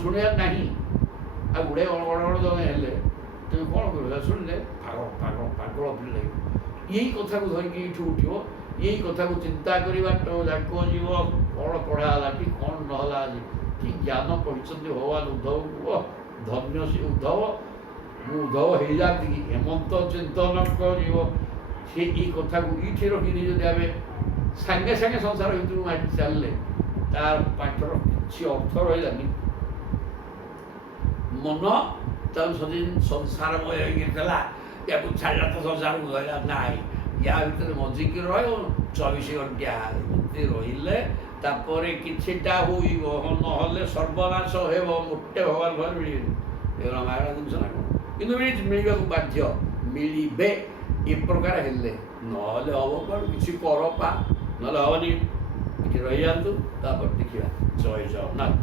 ଶୁଣିବାର ନାହିଁ। ଆଉ ଗୁଡ଼େ ଅଳଗଡ଼ ଜଣେ ହେଲେ ତେଣୁ କ'ଣ କରିବ? ଶୁଣିଲେ ପାଗଳ ପିଲା ଲାଗିବ। ଏଇ କଥାକୁ ଧରିକି ଏଇଠୁ ଉଠିବ, ଏଇ କଥାକୁ ଚିନ୍ତା କରିବା ଯାକ ଯିବ। କ'ଣ ପଢ଼ା ହେଲା କି କ'ଣ ନହେଲା, ଆଜି କି ଜ୍ଞାନ କହିଛନ୍ତି ଭଗବାନ ଉଦ୍ଧବକୁ। ଧନ୍ୟ ସେ ଉଦ୍ଧବ, ମୁଁ ଉଦ୍ଧବ ହେଇଯାନ୍ତି କି ହେମନ୍ତ ଚିନ୍ତନ କରିବ। ସେ ଏଇ କଥାକୁ ଏଇଠି ରଖିଦେଇ ଯଦି ଆମେ ସାଙ୍ଗେ ସାଙ୍ଗେ ସଂସାର ଭିତରକୁ ମାଟି ଚାଲିଲେ, ତାର ପାଠର କିଛି ଅର୍ଥ ରହିଲାନି। ମନ ତାକୁ ସଦିନ ସଂସାରମୟ ହେଇକି ଥିଲା, ୟାକୁ ଛାଡ଼ିଲା ତ ସଂସାରକୁ ଧରିଲା ନାହିଁ। ୟା ଭିତରେ ମଜିକି ରହିବ 24 ଘଣ୍ଟିଆ ଏମିତି ରହିଲେ ତାପରେ କିଛିଟା ହୋଇବ, ନହେଲେ ସର୍ବନାଶ ହେବ। ମୋଟେ ଭଗବାନ ଘରେ ମିଳିବେନି, ଏଗୁଡ଼ା ମାଗଣା ଜିନିଷ ନା କ'ଣ? କିନ୍ତୁ ମିଳିବାକୁ ବାଧ୍ୟ, ମିଳିବେ ଏ ପ୍ରକାର ହେଲେ। ନହେଲେ ହେବ କ'ଣ? କିଛି କର ପା, ନହେଲେ ହେବନି। ଏଠି ରହିଯାଆନ୍ତୁ, ତାପରେ ଦେଖିବା। ଜୟ ଜଗନ୍ନାଥ।